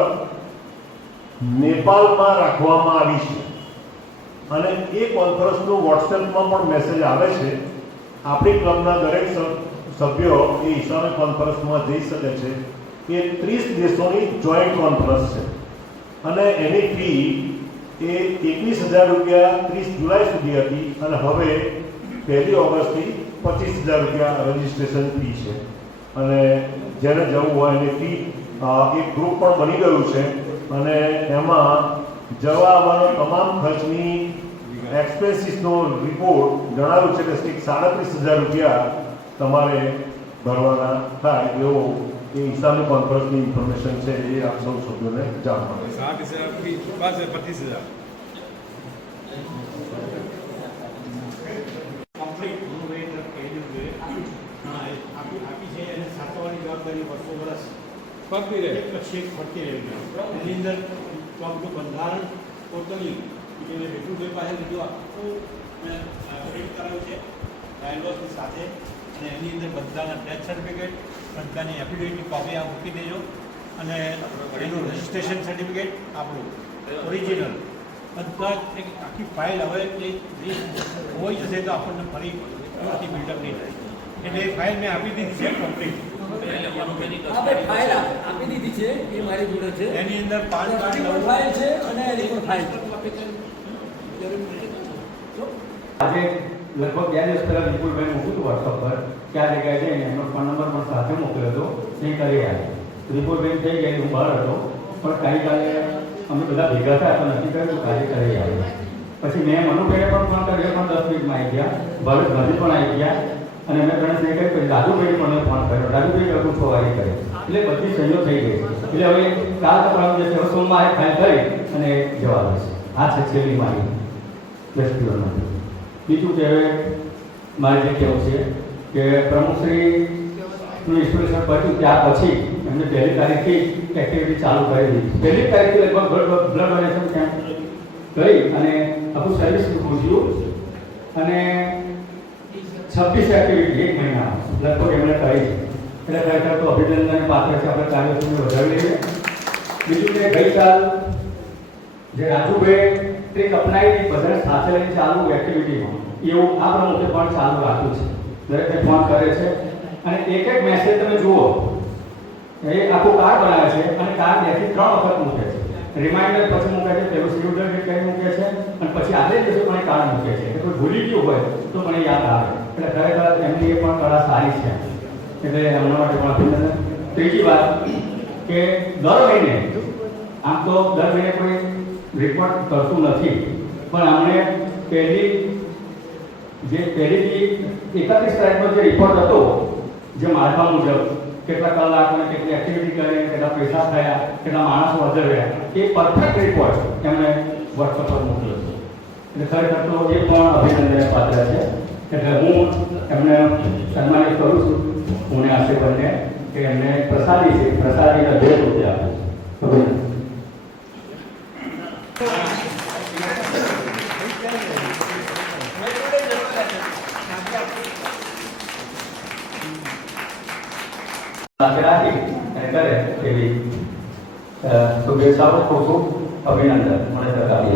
નેપાળમાં રાખવામાં આવી છે અને એ કોન્ફરન્સનું વોટ્સએપમાં પણ મેસેજ આવે છે. આપણી ક્લબના દરેક સભ્યો એ ઈસામે કોન્ફરન્સમાં જઈ શકે છે. એ 30 દેશોની જોઈન્ટ કોન્ફરન્સ છે અને એની ફી એ 21,000 રૂપિયા 30 જુલાઈ સુધી હતી અને હવે 1 ઓગસ્ટથી 25,000 રૂપિયા રજિસ્ટ્રેશન ફી છે અને જેને જવું હોય એની ફી એક ગ્રુપ પણ બની ગયું છે અને એમાં જવા આવવાનો તમામ ખર્ચની એક્સપેન્સીસનો રિપોર્ટ જણાવ્યું છે કે 37,000 રૂપિયા તમારે ભરવાના થાય એવો એ ઈસામી કોન્ફરન્સની ઇન્ફોર્મેશન છે. એ આપ સૌ સભ્યોને જાણવા મળે. 25,000 ફરતી રહે પછી ફરતી રહેવી. એની અંદર ક્લબનું બંધારણ ટોટલી એટલે હેતુભાઈ પાસે લીધું આખું પ્રિન્ટ કરાવ્યું છે ડાયલોગની સાથે અને એની અંદર બધાના ડેથ સર્ટિફિકેટ, બધાની એફિડેવિટની કોપી આ મૂકી દેજો અને એનું રજિસ્ટ્રેશન સર્ટિફિકેટ આપણું ઓરિજિનલ બધા એક આખી ફાઇલ હવે એ હોઈ જશે તો આપણને ફરી બિલ્ડઅપ નહીં થાય એટલે એ ફાઇલ મેં આપી દીધી છે કમ્પ્લીટ. આપણે ફાઇલ આપી દીધી છે એ મારી જોડે છે. એની અંદર પાન કાર્ડ પણ ફાઇલ છે અને એની પણ ફાઇલ છે. આજે લગભગ 2 દિવસ પહેલા વિપુલભાઈ મૂક્યું હતું વોટ્સઅપ પર કે આ જગ્યાએ જઈને એમનો ફોન નંબર પણ સાથે મોકલ્યો હતો નહીં કરી આવ્યા. વિપુલભાઈ થઈ ગયા હું બહાર હતો પણ ગઈકાલે અમે બધા ભેગા થયા તો નક્કી કર્યું કે આજે કરી આવ્યા. પછી મેં મનુભાઈને પણ ફોન કર્યો પણ 10 મિનિટમાં આવી ગયા. ભરત ભાભી પણ આવી ગયા અને મેં ગણેશને કહ્યું પછી રાજુભાઈ મને ફોન કર્યો. રાજુભાઈ લગભગ 6 વાગે કર્યો એટલે બધી સહયોગ થઈ ગઈ. એટલે હવે કાલ તો પરમ દિવસે સોમવારે ફાઇલ કરી અને જવા દેશે. આ છે છેલ્લી મારી વ્યક્તિઓમાં. બીજું કે મારે જે કહેવું છે કે પ્રમુખશ્રીનું ઇન્સ્ટોલેશન પત્યું ત્યાર પછી એમને 1લી તારીખથી એક્ટિવિટી ચાલુ કરી દીધી. 1લી તારીખથી લગભગ બ્લડ ડોનેશન કેમ્પ કરી અને આખું સર્વિસ પૂછ્યું અને 26 એક્ટિવિટી 1 મહિનામાં લગભગ એમણે કરી છે. એટલે ખરેખર તો અભિનંદનને પાત્ર છે. આપણે કાર્યક્રમને વધાવી લઈએ. બીજું કે ગઈકાલ જે રાજુભાઈ ટ્રીક અપનાવી બધાને સાથે લઈને ચાલુ એક્ટિવિટીમાં એવું આ પ્રમુખે પણ ચાલુ રાખ્યું છે. દરેકને ફોન કરે છે અને એક મેસેજ તમે જુઓ એ આખું કાર્ડ બનાવે છે અને કાર્ડ 2 થી 3 વખત મૂકે છે. રિમાઇન્ડર પછી મૂકે છે, પેલું શેડ્યુલ ડેટ કરી મૂકે છે અને પછી આગલે દિવસે પણ કાર્ડ મૂકે છે. કોઈ ભૂલી ગયું હોય તો મને યાદ આવે. એટલે ખરેખર એમની એ પણ કળા સારી છે. એટલે એમના માટે પણ અભિનંદન. ત્રીજી વાત કે દર મહિને આમ તો દર મહિને કોઈ રિપોર્ટ કરતું નથી પણ અમને પહેલી 31 તારીખનો જે રિપોર્ટ હતો જે માળખા મુજબ કેટલા કલાક અને કેટલી એક્ટિવિટી કરી, કેટલા પૈસા થયા, કેટલા માણસો હાજર રહ્યા, એ પરફેક્ટ રિપોર્ટ એમણે વોટ્સઅપ પર મોકલ્યો છે. એટલે ખરેખર તો એ પણ અભિનંદનને પાત્ર છે. એટલે હું એમને સન્માનિત કરું છું. હું આશીર્વાદને કે એમને પ્રસાદી છે, પ્રસાદીને ભેટ રૂપે આપું છું. અભિનંદન. સાથે રાખી અને કરે એવી શુભેચ્છાઓ ખૂબ ખૂબ અભિનંદન. મને સરકારી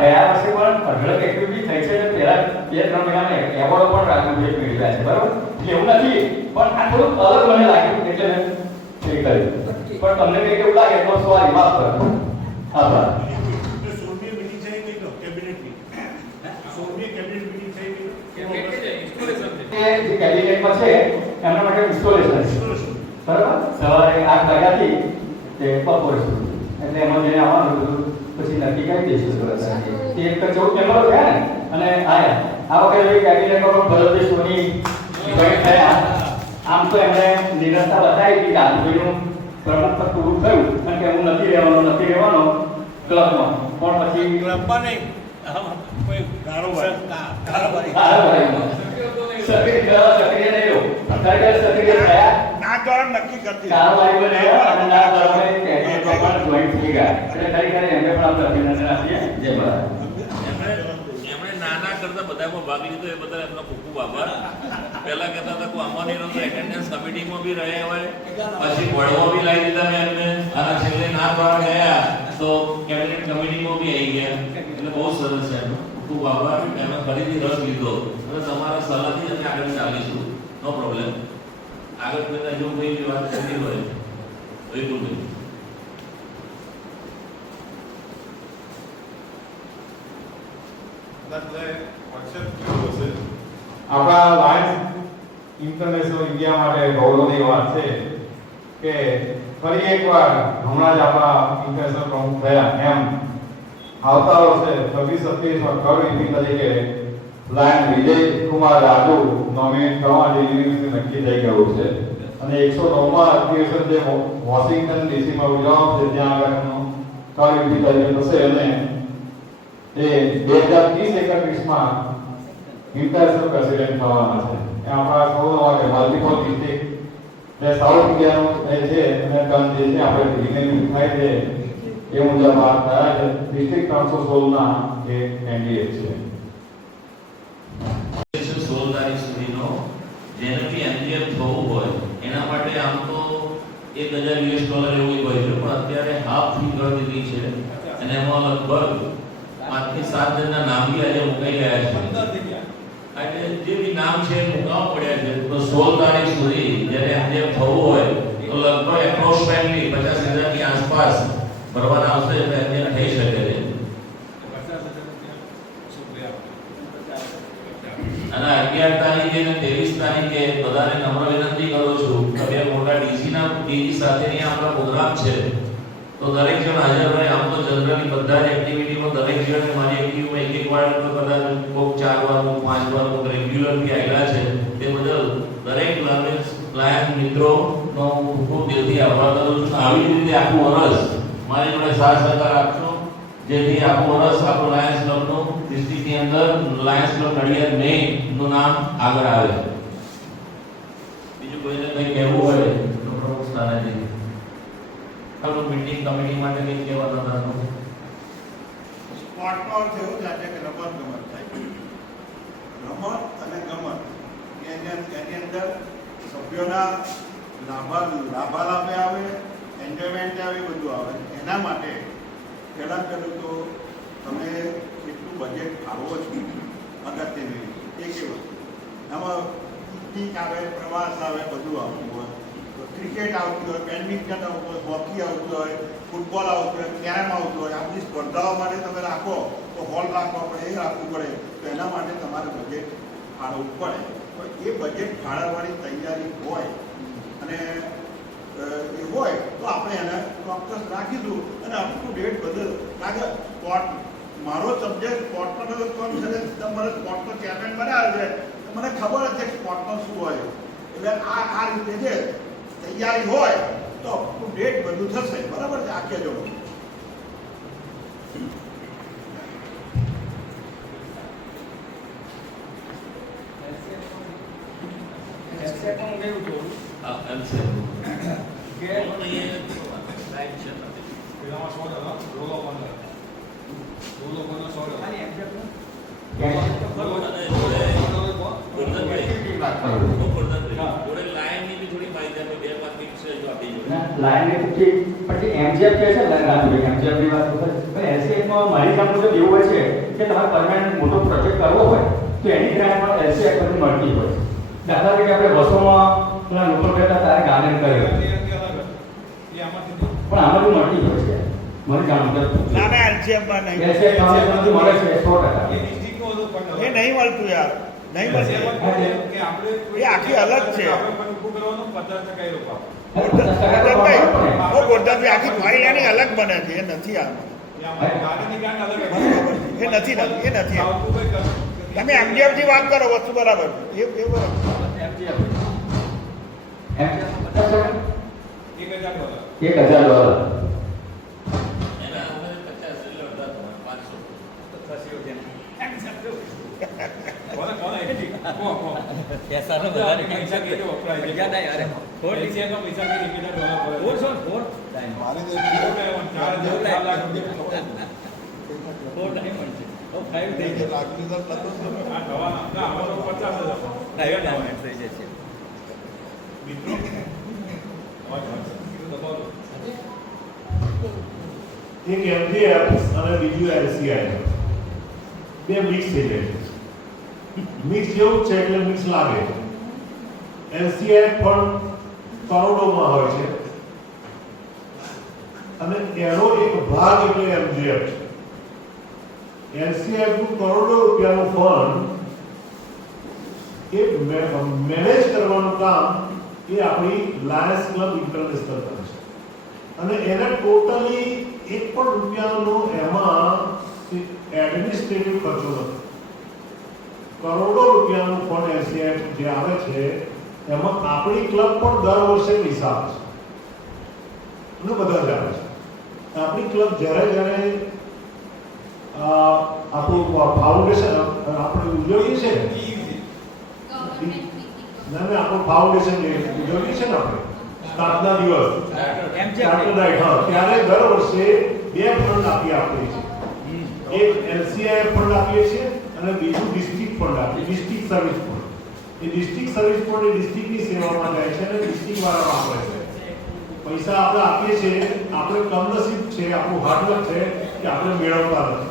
ગયા વર્ષે પણ અઢળક એક્ટિવિટી થઈ છે. પહેલા 2-3 મહિનામાં એવોર્ડો પણ રાજુભાઈ મેળવ્યા છે. બરાબર, એવું નથી પણ આ થોડુંક અલગ મને લાગ્યું એટલે મેં એ કર્યું. પણ તમને કંઈક એવું લાગે તો સવાલ માફ કરો. આભાર. જે કેબિનેટમાં છે એમના માટે ઇન્સ્ટોલેશન છે. બરાબર, સવારે 8 વાગ્યાથી તે બપોરે સુધી એટલે એમાં જઈને આવવાનું બધું પછી નક્કી કરી દઈશું. તે 14 મેમ્બરો થયા ને અને આ વખતે કેબિનેટમાં પણ ભરતભાઈ સોની જોઈન્ટ થયા. આમ તો એમણે નિરંતરતા બતાવી કે રાજુભાઈનું પ્રમુખ પદ પૂરું થયું અને કે હું નથી રહેવાનો ક્લબમાં પણ પછી ક્લબમાં નહીં કોઈ નક્કી કરતી નાના કરતા બધામાં ભાગ લીધો એ બધા એમનો ખૂબ ખૂબ આભાર. પહેલા કહેતા હતા કે આમાં નહીં રહો એટેન્ડન્સ કમિટીમાં બી રહ્યા હોય, પછી વડવા બી લાવી દીધા મેં એમને અને છેલ્લે ના દ્વારા ગયા તો કેબિનેટ કમિટીમાં બી આવી ગયા. એટલે બહુ સરસ છે. એમનો ખૂબ આભાર. એમણે ફરીથી રસ લીધો અને તમારા સલાહથી અમે આગળ ચાલીશું. નો પ્રોબ્લેમ. આગળ બધા જો કોઈ વાત કરવી હોય બિલકુલ નહીં. આપણા લાયન્સ ઇન્ટરનેશનલ ઇન્ડિયા માટે ગૌરવની વાત છે કે ફરી એકવાર હમણાં જ આપણા ઇન્ટરનેશનલ પ્રમુખ થયા એમ આવતા વર્ષે 26-27 કરોડ તરીકે લાયન વિજય કુમાર રાજુ નોમિનેટ કરવા માટે યુનિવર્સિટી નક્કી થઈ ગયું છે. અને 109માં અધિવેશન જે વોશિંગ્ટન ડીસીમાં ઉજવવાનું છે ત્યાં આગળનો કાર્યક્રમ તરીકે થશે અને એ 2030-31માં ઇન્ટરનેશનલ પ્રેસિડેન્ટ થવાના છે. એ આપણા સૌનો માટે મલ્ટિપલ ડિસ્ટ્રિક્ટ જે સાઉથ ઇન્ડિયાનો એ છે અમેરિકન જે છે આપણે રિનેમિંગ થાય છે એ મુજબ વાત થયા છે. ડિસ્ટ્રિક્ટ 316ના એ કેન્ડિડેટ છે. 16 તારીખ સુધીનો જેને બી એનજીએમ થવું હોય એના માટે આમ તો $1000 એવું હોય છે પણ અત્યારે હાફ ફી કરી દીધી છે અને એમાં લગભગ 5 થી 7 જણના નામ બી આજે મુકાઈ ગયા છે. આજે જે બી નામ છે મુકામ પડ્યા છે તો 16 તારીખ સુધી જ્યારે આજે થવું હોય તો લગભગ એપ્રોક્સિમેટલી 50,000 ની આસપાસ ભરવાના આવશે એટલે આજે થઈ શકે છે. અને 11 તારીખે અને 23 તારીખે બધાને નમ્ર વિનંતી કરું છું કે બે મોટા ડીજી સાથેની આપણો પ્રોગ્રામ છે તો દરેક જણ હાજર રહે. આમ તો જનરલી બધા જ એક્ટિવિટીમાં દરેક જણ મારી એક્ટિવિટીમાં એક વાર તો કદાચ કોક 4 વાર કોક 5 વાર કોક રેગ્યુલરલી આવેલા છે તે બદલ દરેક લાયન્સ મિત્રોનો ખૂબ દિલથી આભાર કરું છું. આવી રીતે આખું વર્ષ મારી જોડે સાથ સહકાર આપજો જેથી આખું વર્ષ આપણું લાયન્સ ક્લબનું ડિસ્ટ્રિક્ટની અંદર લાયન્સ ક્લબ નડિયાદ મેઇન નું નામ આગળ આવે. બીજું કોઈને કંઈ કહેવું હોય તો પ્રમુખ સ્થાનેથી મીટિંગ કમિટી માટે કંઈ કહેવાનું હતું? સ્પોર્ટનો અર્થ એવો થાય છે કે રમત ગમત થાય. રમત અને ગમત એની અંદર સભ્યોના લાભાલાભે આવે, એન્જોયમેન્ટ આવે, બધું આવે. એના માટે પહેલાં તો તમે કેટલું બજેટ ફાળવો છો અગત્યની એક વસ્તુ. એમાં પિકનિક આવે, પ્રવાસ આવે, બધું આવતું હોય. ક્રિકેટ આવતી હોય, બેડમિન્ટન આવતું હોય, હોકી આવતું હોય, ફૂટબોલ આવતું હોય, કેરમ આવતું હોય. આ બધી સ્પર્ધાઓ માટે તમે રાખો તો હોલ રાખવા પડે, એ રાખવું પડે. તો એના માટે તમારે બજેટ ફાળવવું પડે. એ બજેટ ફાળવવાની તૈયારી હોય અને એ હોય તો આપણે એને ચોક્કસ રાખીશું અને અપ ટુ ડેટ બધું. કારણ કે સ્પોર્ટ મારો સબ્જેક્ટ સ્પોર્ટનો કોણ છે, તમારે સ્પોર્ટનો ચેમ્પિયન બનાવે છે, મને ખબર જ છે કે સ્પોર્ટનો શું હોય. એટલે આ રીતે છે તૈયારી હોય તો અપ ટુ ડેટ બધું થશે. બરાબર છે? આખે જો લાઈન પછી એમજીએફ કે છે એમજીએફ ની વાત પણ એલસીએફમાં મારી કામ મુજબ એવું હોય છે કે તમારે પરમાનન્ટ મોટો પ્રોજેક્ટ કરવો હોય તો એની ગ્રાન્ટ પણ એલસીએફ પરથી મળતી હોય. દાખલા તરીકે આપણે બસોમાં પેલા લોકો કહેતા તારે ગાર્ડન કરે પણ આમાંથી મળતી હોય છે મારી કામ મુજબ. ના ના એલસીએફમાં નહીં, એલસીએફ મળે છે 100%. એ નહીં મળતું યાર, નહીં મળતું. એ આખી અલગ છે. ગોરધનભાઈ આખી ફાઇલ એની અલગ બને છે, એ નથી આમાં. એ નથી તમે એમજીએફ ની વાત કરો, વસ્તુ બરાબર એ બરાબર. $1,000 પૈસા નો વધારે પૈસા કે વપરાય છે ક્યાં નહીં? અરે ફોર ડીસીએમ નો પૈસા કે $1,000 ફોર સો ફોર મારે તો 4 લાખ રૂપિયા ફોર ડાયમંડ છે. ઓ 5 થઈ ગયા લાખ ની તો આ થવાના ના અમારો 50,000 ડાયમંડ થઈ જશે મિત્રો. એક એમજીએફ અને બીજું એલસીઆઈ બે મિક્સ થઈ જાય છે. મિક્સ જેવું છે એટલે મિક્સ લાગે. એલસીઆઈ પણ કરોડોમાં હોય છે અને એનો એક ભાગ એટલે એમજીએફ છે. એલસીઆઈ નું કરોડો રૂપિયાનું ફંડ એ મેનેજ કરવાનું કામ એ આપણી લાયન્સ ક્લબ ઇન્ટરનેશનલ કરે છે અને એને ટોટલી એક પણ રૂપિયાનો એમાં એડમિનિસ્ટ્રેટિવ ખર્ચો નથી. કરોડો રૂપિયાનું ફંડ એલસીઆઈ જે આવે છે એમાં આપણી ક્લબ પણ દર વર્ષે પૈસા આપે છે અને બધા જ આવે છે. આપણી ક્લબ જ્યારે આપણું ફાઉન્ડેશન આપણે ઉજવીએ છીએ ને આપણું ફાઉન્ડેશન ઉજવીએ છીએ ને આપણે સ્થાપના દિવસ ત્યારે દર વર્ષે 2 ફંડ આપીએ છીએ. એક એલસીઆઈ ફંડ આપીએ છીએ અને બીજું ડિસ્ટ્રિક્ટ ફંડ આપીએ, ડિસ્ટ્રિક્ટ સર્વિસ ફંડ. એ ડિસ્ટ્રિક્ટ સર્વિસ ફંડ એ ડિસ્ટ્રિક્ટની સેવામાં જાય છે અને ડિસ્ટ્રિક્ટ વાળા વાપરે છે. પૈસા આપણે આપીએ છીએ, આપણે કમનસીબ છે, આપણું હાર્ડવર્ક છે કે આપણે મેળવતા નથી.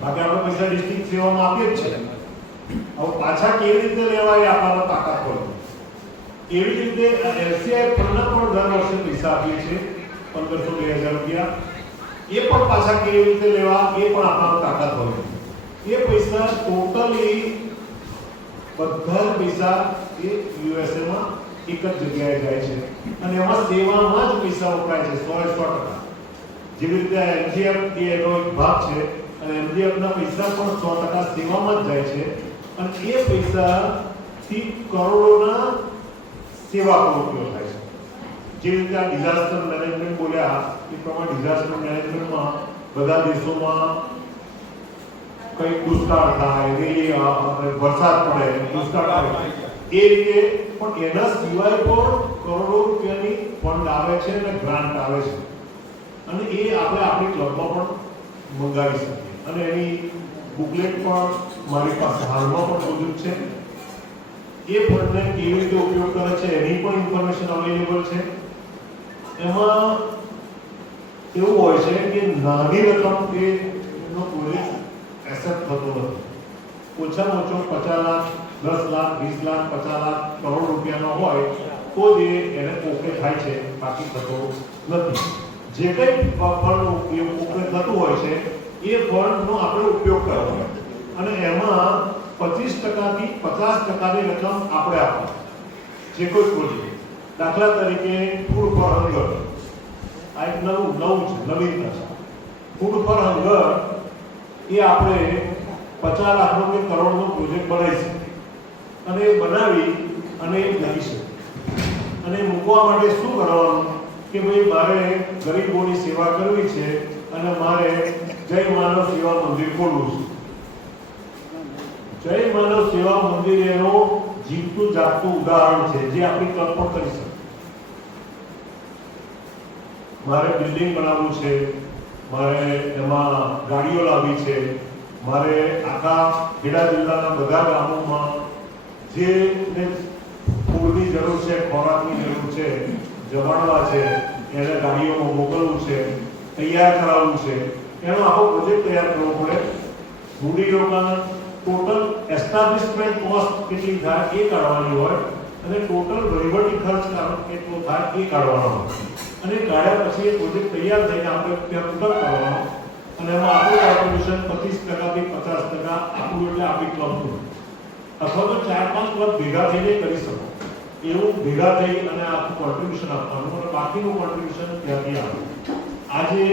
બાકી આપણે પૈસા ડિસ્ટ્રિક્ટ સેવામાં આપીએ જ છે. હવે પાછા કેવી રીતે લેવા એ આપવાનો તાકાત હોય. એવી જ રીતે એલસીઆઈ ફંડના પણ દર વર્ષે પૈસા આપીએ છીએ 1500-2000 રૂપિયા. એ પણ પાછા કેવી રીતે લેવા એ પણ આપવાનો તાકાત હોય. એ પૈસા ટોટલી બધા જ પૈસા એ યુએસએ માં એક જ જગ્યાએ જાય છે અને એમાં સેવામાં જ પૈસા વપરાય છે 100%. જેવી રીતે એમજીએફ એનો એક ભાગ છે અને એમજીએફ ના પૈસા પણ 100% સેવામાં જ જાય છે અને એ પૈસાથી કરોડોના સેવા પ્રવૃત્તિઓ થાય છે. જેવી રીતે આ ડિઝાસ્ટર મેનેજમેન્ટ બોલ્યા એ પ્રમાણે ડિઝાસ્ટર મેનેજમેન્ટમાં બધા દેશોમાં કઈ દુષ્કાળ થાય, વરસાદ પડે, દુષ્કાળ પડે, એ રીતે પણ એના સિવાય પણ કરોડો રૂપિયાની ફંડ આવે છે અને ગ્રાન્ટ આવે છે અને એ આપણે આપણી ક્લબમાં પણ મંગાવી શકીએ અને એની બુકલેટ પણ મારી પાસે હાલમાં પણ મોજૂદ છે. એ ફંડને કેવી રીતે ઉપયોગ કરે છે એની પણ ઇન્ફોર્મેશન અવેલેબલ છે. એમાં એવું હોય છે કે નાની રકમ કે એનો પ્રોજેક્ટ એસેપ્ટ થતો નથી. ઓછામાં ઓછો 50 લાખ, 10 લાખ, 20 લાખ, 50 લાખ, કરોડ રૂપિયાનો હોય તો જ એને ઓકે થાય છે, બાકી થતો નથી. જે કંઈ ફંડ ઓકે થતું હોય છે એ ફંડનો આપણે ઉપયોગ કરવાનો અને એમાં 25% થી 50%ની રકમ આપણે આપવાની. જે કોઈ પ્રોજેક્ટ, દાખલા તરીકે ફૂડ ફોર હંગર, આ એક નવીનતા છે. ફૂડ ફોર હંગર એ આપણે 50 લાખનો કે કરોડનો પ્રોજેક્ટ બનાવી શકીએ અને બનાવી અને લખી શકીએ અને મૂકવા માટે શું કરવાનું કે ભાઈ મારે ગરીબોની સેવા કરવી છે અને મારે જય માનવ સેવા મંદિર ખોલવું છે. જય માનવ સેવા મંદિર એનો જીવતું જાગતું ઉદાહરણ છે જે આપણી ક્લબ પણ કરી શકે. મારે બિલ્ડિંગ બનાવવું છે, મારે એમાં ગાડીઓ લાવવી છે, મારે આખા ખેડા જિલ્લાના બધા ગામોમાં જે ફૂડની જરૂર છે, ખોરાકની જરૂર છે, જમાડવા છે, એને ગાડીઓમાં મોકલવું છે, તૈયાર કરાવવું છે, એનો આખો પ્રોજેક્ટ તૈયાર કરવો પડે. મૂડીરોકાણ ટોટલ એસ્ટાબ્લિશમેન્ટ કોસ્ટ કેટલી થાય એ કાઢવાની હોય અને ટોટલ વહીવટી ખર્ચ કેટલો થાય એ કાઢવાનો હોય અને કાઢ્યા પછી એ પ્રોજેક્ટ તૈયાર થઈને આપણે ત્યાં પૂર્ણ કરવાનો અને એમાં આપણું કોન્ટ્રીબ્યુશન 25% થી 50% આપણું એટલે આપણી ક્લબનું અથવા તો 4-5 ક્લબ ભેગા થઈને કરી શકો એવું ભેગા થઈ અને આખું કોન્ટ્રીબ્યુશન આપવાનું અને બાકીનું કોન્ટ્રીબ્યુશન ત્યાંથી આપવું. આજે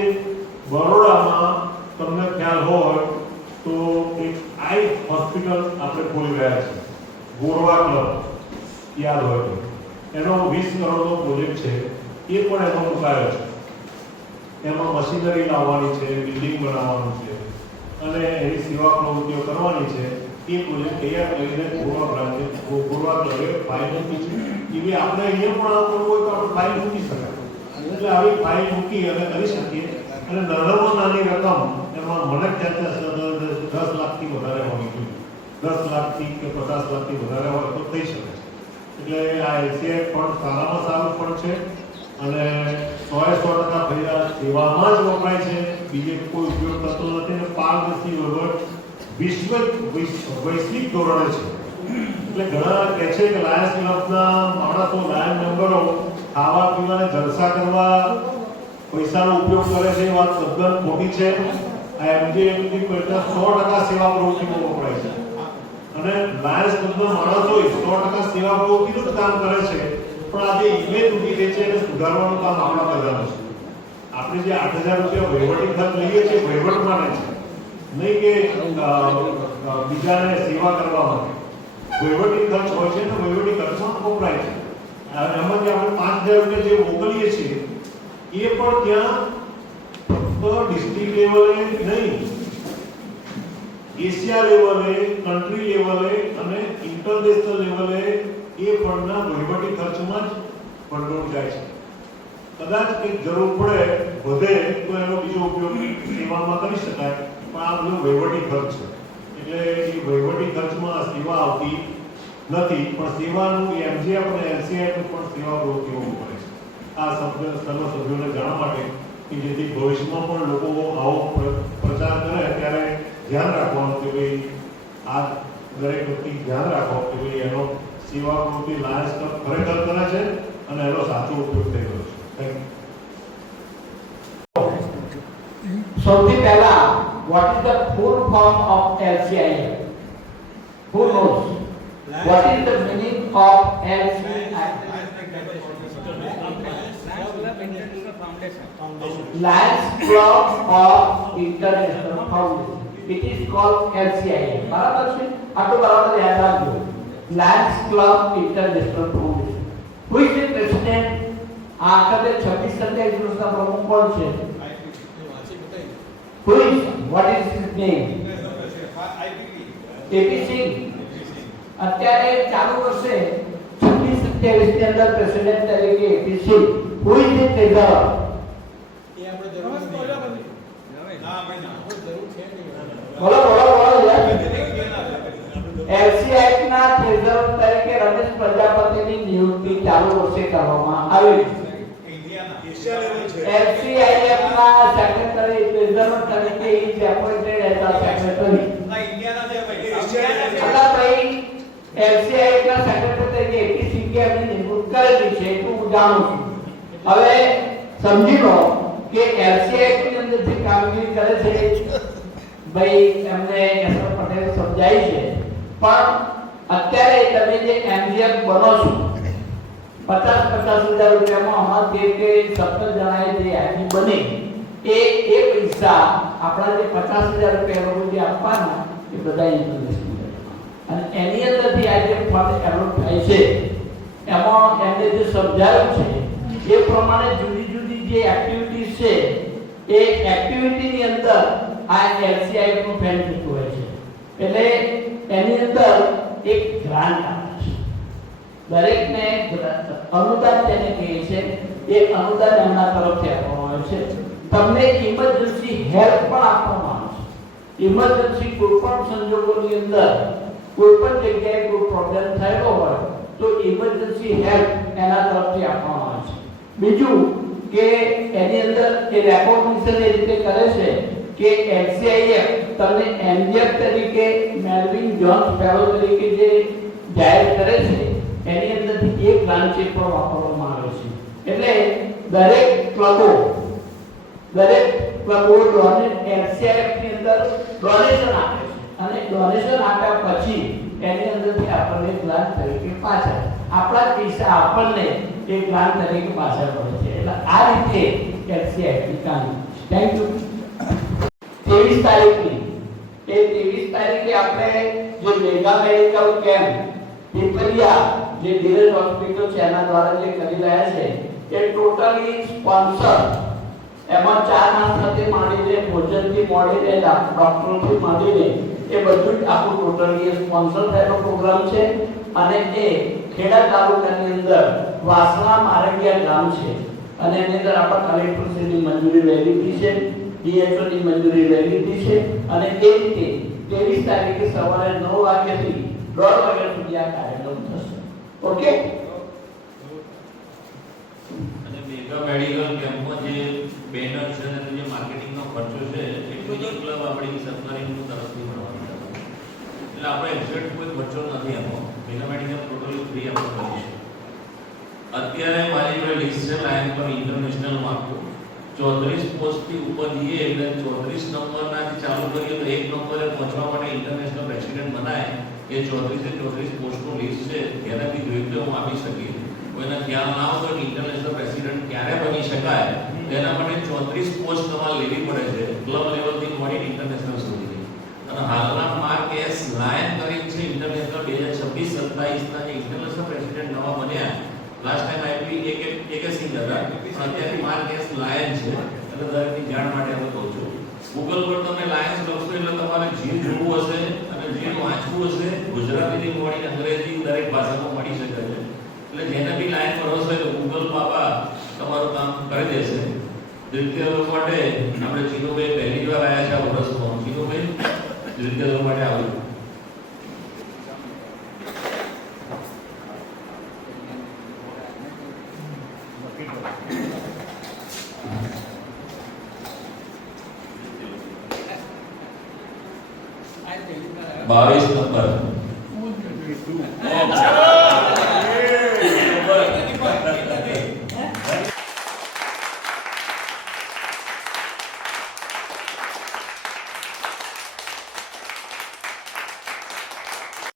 બરોડામાં તમને ખ્યાલ હોય તો એક આઈ હોસ્પિટલ આપણે ખોલી રહ્યા છે, ગોરવા ક્લબ, યાદ હોય તો એનો 20 કરોડનો પ્રોજેક્ટ છે. એ પણ એમાં મુકાયો છે. એમાં મશીનરી લાવવાની છે, બિલ્ડિંગ બનાવવાનું છે અને એની સેવા પ્રવૃત્તિઓ કરવાની છે. એ પ્રોજેક્ટ તૈયાર કરીને ગોરવા ક્લબે ફાઇલ મૂકી છે. એવી આપણે અહીંયા પણ કરવું હોય તો આપણે ફાઇલ મૂકી શકાય. એટલે આવી ફાઇલ મૂકી અને કરી શકીએ અને નાનામાં નાની રકમ એમાં મને ત્યાં 10 લાખથી વધારે હોવી જોઈએ. 10 લાખથી કે 50 લાખથી વધારે હોય તો થઈ શકે છે. એટલે આ એલસીઆઈ પણ સારામાં સારું પણ છે અને 100% ભૈયા સેવામાં જ વપરાય છે, બીજે કોઈ ઉપયોગ થતો નથી અને પારદર્શી વહીવટ વૈશ્વિક ધોરણે છે. એટલે ઘણા કહે છે કે લાયન્સ ક્લબના માણસો, લાયન મેમ્બરો ખાવા પીવાને જલસા કરવા પૈસાનો ઉપયોગ કરે છે. એ વાત તદ્દન ખોટી છે. આ એમજીએફની કરતા 100% સેવા પ્રવૃત્તિમાં વપરાય છે અને લાયન્સ ક્લબના માણસો 100% સેવા પ્રવૃત્તિનું જ કામ કરે છે. પણ આજે ઇમેજ ઊભી થઈ છે એને સુધારવાનું કામ આપણા કરવાનું છે. આપણે જે 8,000 રૂપિયા વહીવટી ખર્ચ લઈએ છીએ વહીવટ માટે છે, નહીં કે બીજાને સેવા કરવા માટે. વહીવટી ખર્ચ હોય છે ને વહીવટી ખર્ચમાં વપરાય છે. એમાં જે આપણે 5,000 રૂપિયા જે મોકલીએ છીએ એ પણ ત્યાં ફક્ત ડિસ્ટ્રિક્ટ લેવલે નહીં, એશિયા લેવલે, કન્ટ્રી લેવલે અને ઇન્ટરનેશનલ લેવલે એ ફંડના વહીવટી ખર્ચમાં જ ભંડોળ જાય છે. કદાચ કંઈક જરૂર પડે વધે તો એનો બીજો ઉપયોગ સેવામાં કરી શકાય, પણ આ બધો વહીવટી ખર્ચ છે. એટલે એ વહીવટી ખર્ચમાં સેવા આવતી નથી, પણ સેવાનું એમજીએફ અને એલસીઆઈ પણ સેવા પ્રવૃત્તિઓ કરે છે. આ સર્વ સભ્યોને જાણવા માટે કે જેથી ભવિષ્યમાં પણ લોકો આવો પ્રચાર કરે ત્યારે ધ્યાન રાખવાનું કે ભાઈ આ દરેક વ્યક્તિ ધ્યાન રાખો કે ભાઈ એનો સેવા પ્રવૃત્તિ લાયન્સ ક્લબ ખરેખર કરે છે અને એનો સાચો ઉપયોગ થઈ રહ્યો છે. Thank you. સૌથી પહેલા what is the full form of LCIF? Who knows? What is the meaning of LCIF? Lions Club of International Foundation. It is called LCIF. બરાબર છે? આટલું બરાબર યાદ રાખજો. Lions Club International Foundation. Who is the president? આ વખતે 26-27 વર્ષના પ્રમુખ કોણ છે? Who is? What is his name? AP Singh. અત્યારે ચાલુ વર્ષે 26-27 ની અંદર પ્રેસિડેન્ટ તરીકે AP Singh. Who is the treasurer? બોલો LCIF ના ટ્રેઝરર તરીકે રમેશ પ્રજાપતિની નિયુક્તિ ચાલુ વર્ષે કરવામાં આવી. LCIF ના સેક્રેટરી ટ્રેઝરર તરીકે ઇઝ એપોઇન્ટેડ એઝ અ સેક્રેટરી. ભાઈ LCIF ના સેક્રેટરી તરીકે AP સિંઘે એમની નિમણૂક કરેલી છે તો હું જાણું છું. હવે સમજી લો કે LCIF ની અંદર જે કામગીરી કરે છે ભાઈ એમને એસઆર પટેલ સમજાય છે, પણ અત્યારે તમે જે MGF બનો છો 50,000 રૂપિયામાં અમાર કે 17 જણાએ જે આઈપી બની એ પૈસા આપણા જે 50,000 રૂપિયા લોકો જે આપવાના એ બધા ઇન્ટરનેશનલ અને એની અંદરથી આ જે ફંડ એલોટ થાય છે એમાં એમને જે સમજાયું છે એ પ્રમાણે જુદી જુદી જે એક્ટિવિટીઝ છે એ એક્ટિવિટીની અંદર આ LCIF નું ફંડ થતું હોય છે. એટલે એની અંદર એક ગ્રાન્ટ આપે છે, દરેકને અનુદાન તેને કહે છે, એ અનુદાન એમના તરફથી આપવામાં આવે છે. તમને ઇમરજન્સી હેલ્પ પણ આપવામાં આવે છે. ઇમરજન્સી કોઈ પણ સંજોગોની અંદર કોઈ પણ જગ્યાએ કોઈ પ્રોબ્લેમ થયેલો હોય તો ઇમરજન્સી હેલ્પ એના તરફથી આપવામાં આવે છે. બીજું કે એની અંદર એ રેકોગ્નિશન એ રીતે કરે છે કે LCIF તમને MGF તરીકે મેલ્વિન જોન્સ ફેલો તરીકે જે જાહેર કરે છે એની અંદરથી એક ગ્રાન્ટ ચેક પણ વાપરવામાં આવે છે. એટલે દરેક ક્લબો LCIF ની અંદર ડોનેશન આપે છે અને ડોનેશન આપ્યા પછી એની અંદરથી આપણને ગ્રાન્ટ તરીકે પાછા આપણા પૈસા આપણને એક ગ્રાન્ટ તરીકે પાછા મળે છે. એટલે આ રીતે LCIF ની કામગીરી. Thank you. 23 તારીખની એ 23 તારીખે આપણે જે મેગા મેડિકલ કેમ્પ પીપરિયા જે ધીરજ હોસ્પિટલ છે એના દ્વારા જે કરી રહ્યા છે એ ટોટલી સ્પોન્સર એમાં 4 નાસ્તાથી માંડીને ભોજનથી માંડીને ડોક્ટરથી માંડીને એ બધું જ આખું ટોટલી સ્પોન્સર થયેલો પ્રોગ્રામ છે. અને એ ખેડા તાલુકાની અંદર વાસણા મારંગિયા ગામ છે અને એની અંદર આપણા કલેક્ટરશ્રીની મંજૂરી લઈ લીધી છે, DHO ની મંજૂરી લઈ લીધી છે અને એ રીતે 23 તારીખે સવારે 9 વાગ્યાથી 1:30 વાગ્યા સુધી આ કાર્યક્રમ થશે. ઓકે. અને મેગા મેડિકલ કેમ્પમાં જે બેનર છે અને જે માર્કેટિંગનો ખર્ચો છે એ કોઈ ક્લબ આપણી સરકારી તરફથી મળવાનો છે. એટલે આપણે એક્ઝેક્ટ કોઈ ખર્ચો નથી એમાં. મેગા મેડિકલ ટોટલી ફ્રી આપણે કરીશું. અત્યારે મારી જોડે લિસ્ટ છે લાયન પર ઇન્ટરનેશનલ માં 34 પોસ્ટથી ઉપર જઈએ એટલે 34 નંબરનાથી ચાલુ કરીએ તો એક નંબરે પહોંચવા માટે ઇન્ટરનેશનલ પ્રેસિડેન્ટ બનાય એ 34 પોસ્ટનું લિસ્ટ છે. જેનાથી જોઈ તો હું આપી શકીએ. કોઈને ખ્યાલ ના હોય તો ઇન્ટરનેશનલ પ્રેસિડેન્ટ ક્યારે બની શકાય તેના માટે 34 પોસ્ટ તમારે લેવી પડે છે, ક્લબ લેવલથી મળીને ઇન્ટરનેશનલ સુધી. અને હાલના માર્ક એસ લાયન કરીને છે ઇન્ટરનેશનલ 2026-27 ના જે ઇન્ટરનેશનલ પ્રેસિડેન્ટ નવા બન્યા. લાસ્ટ ટાઈમ આઈપી એક સિંગ હતા, અત્યારે માર્ક એસ લાયન છે. એટલે દરેકની જાણ માટે હું કહું છું, ગૂગલ પર તમે લાયન્સ લખશો એટલે તમારે જે જોવું હશે અને જે વાંચવું હશે ગુજરાતીથી મળીને અંગ્રેજી દરેક ભાષામાં મળી શકે છે. એટલે જેને બી લાયન પર હશે તો ગૂગલ બાપા તમારું કામ કરી દેશે. દ્વિતીય માટે આપણે ચીનુભાઈ પહેલી વાર આવ્યા છે આ વર્ષમાં. ચીનુભાઈ દ્વિતીય માટે આવ્યું. 22 નંબર.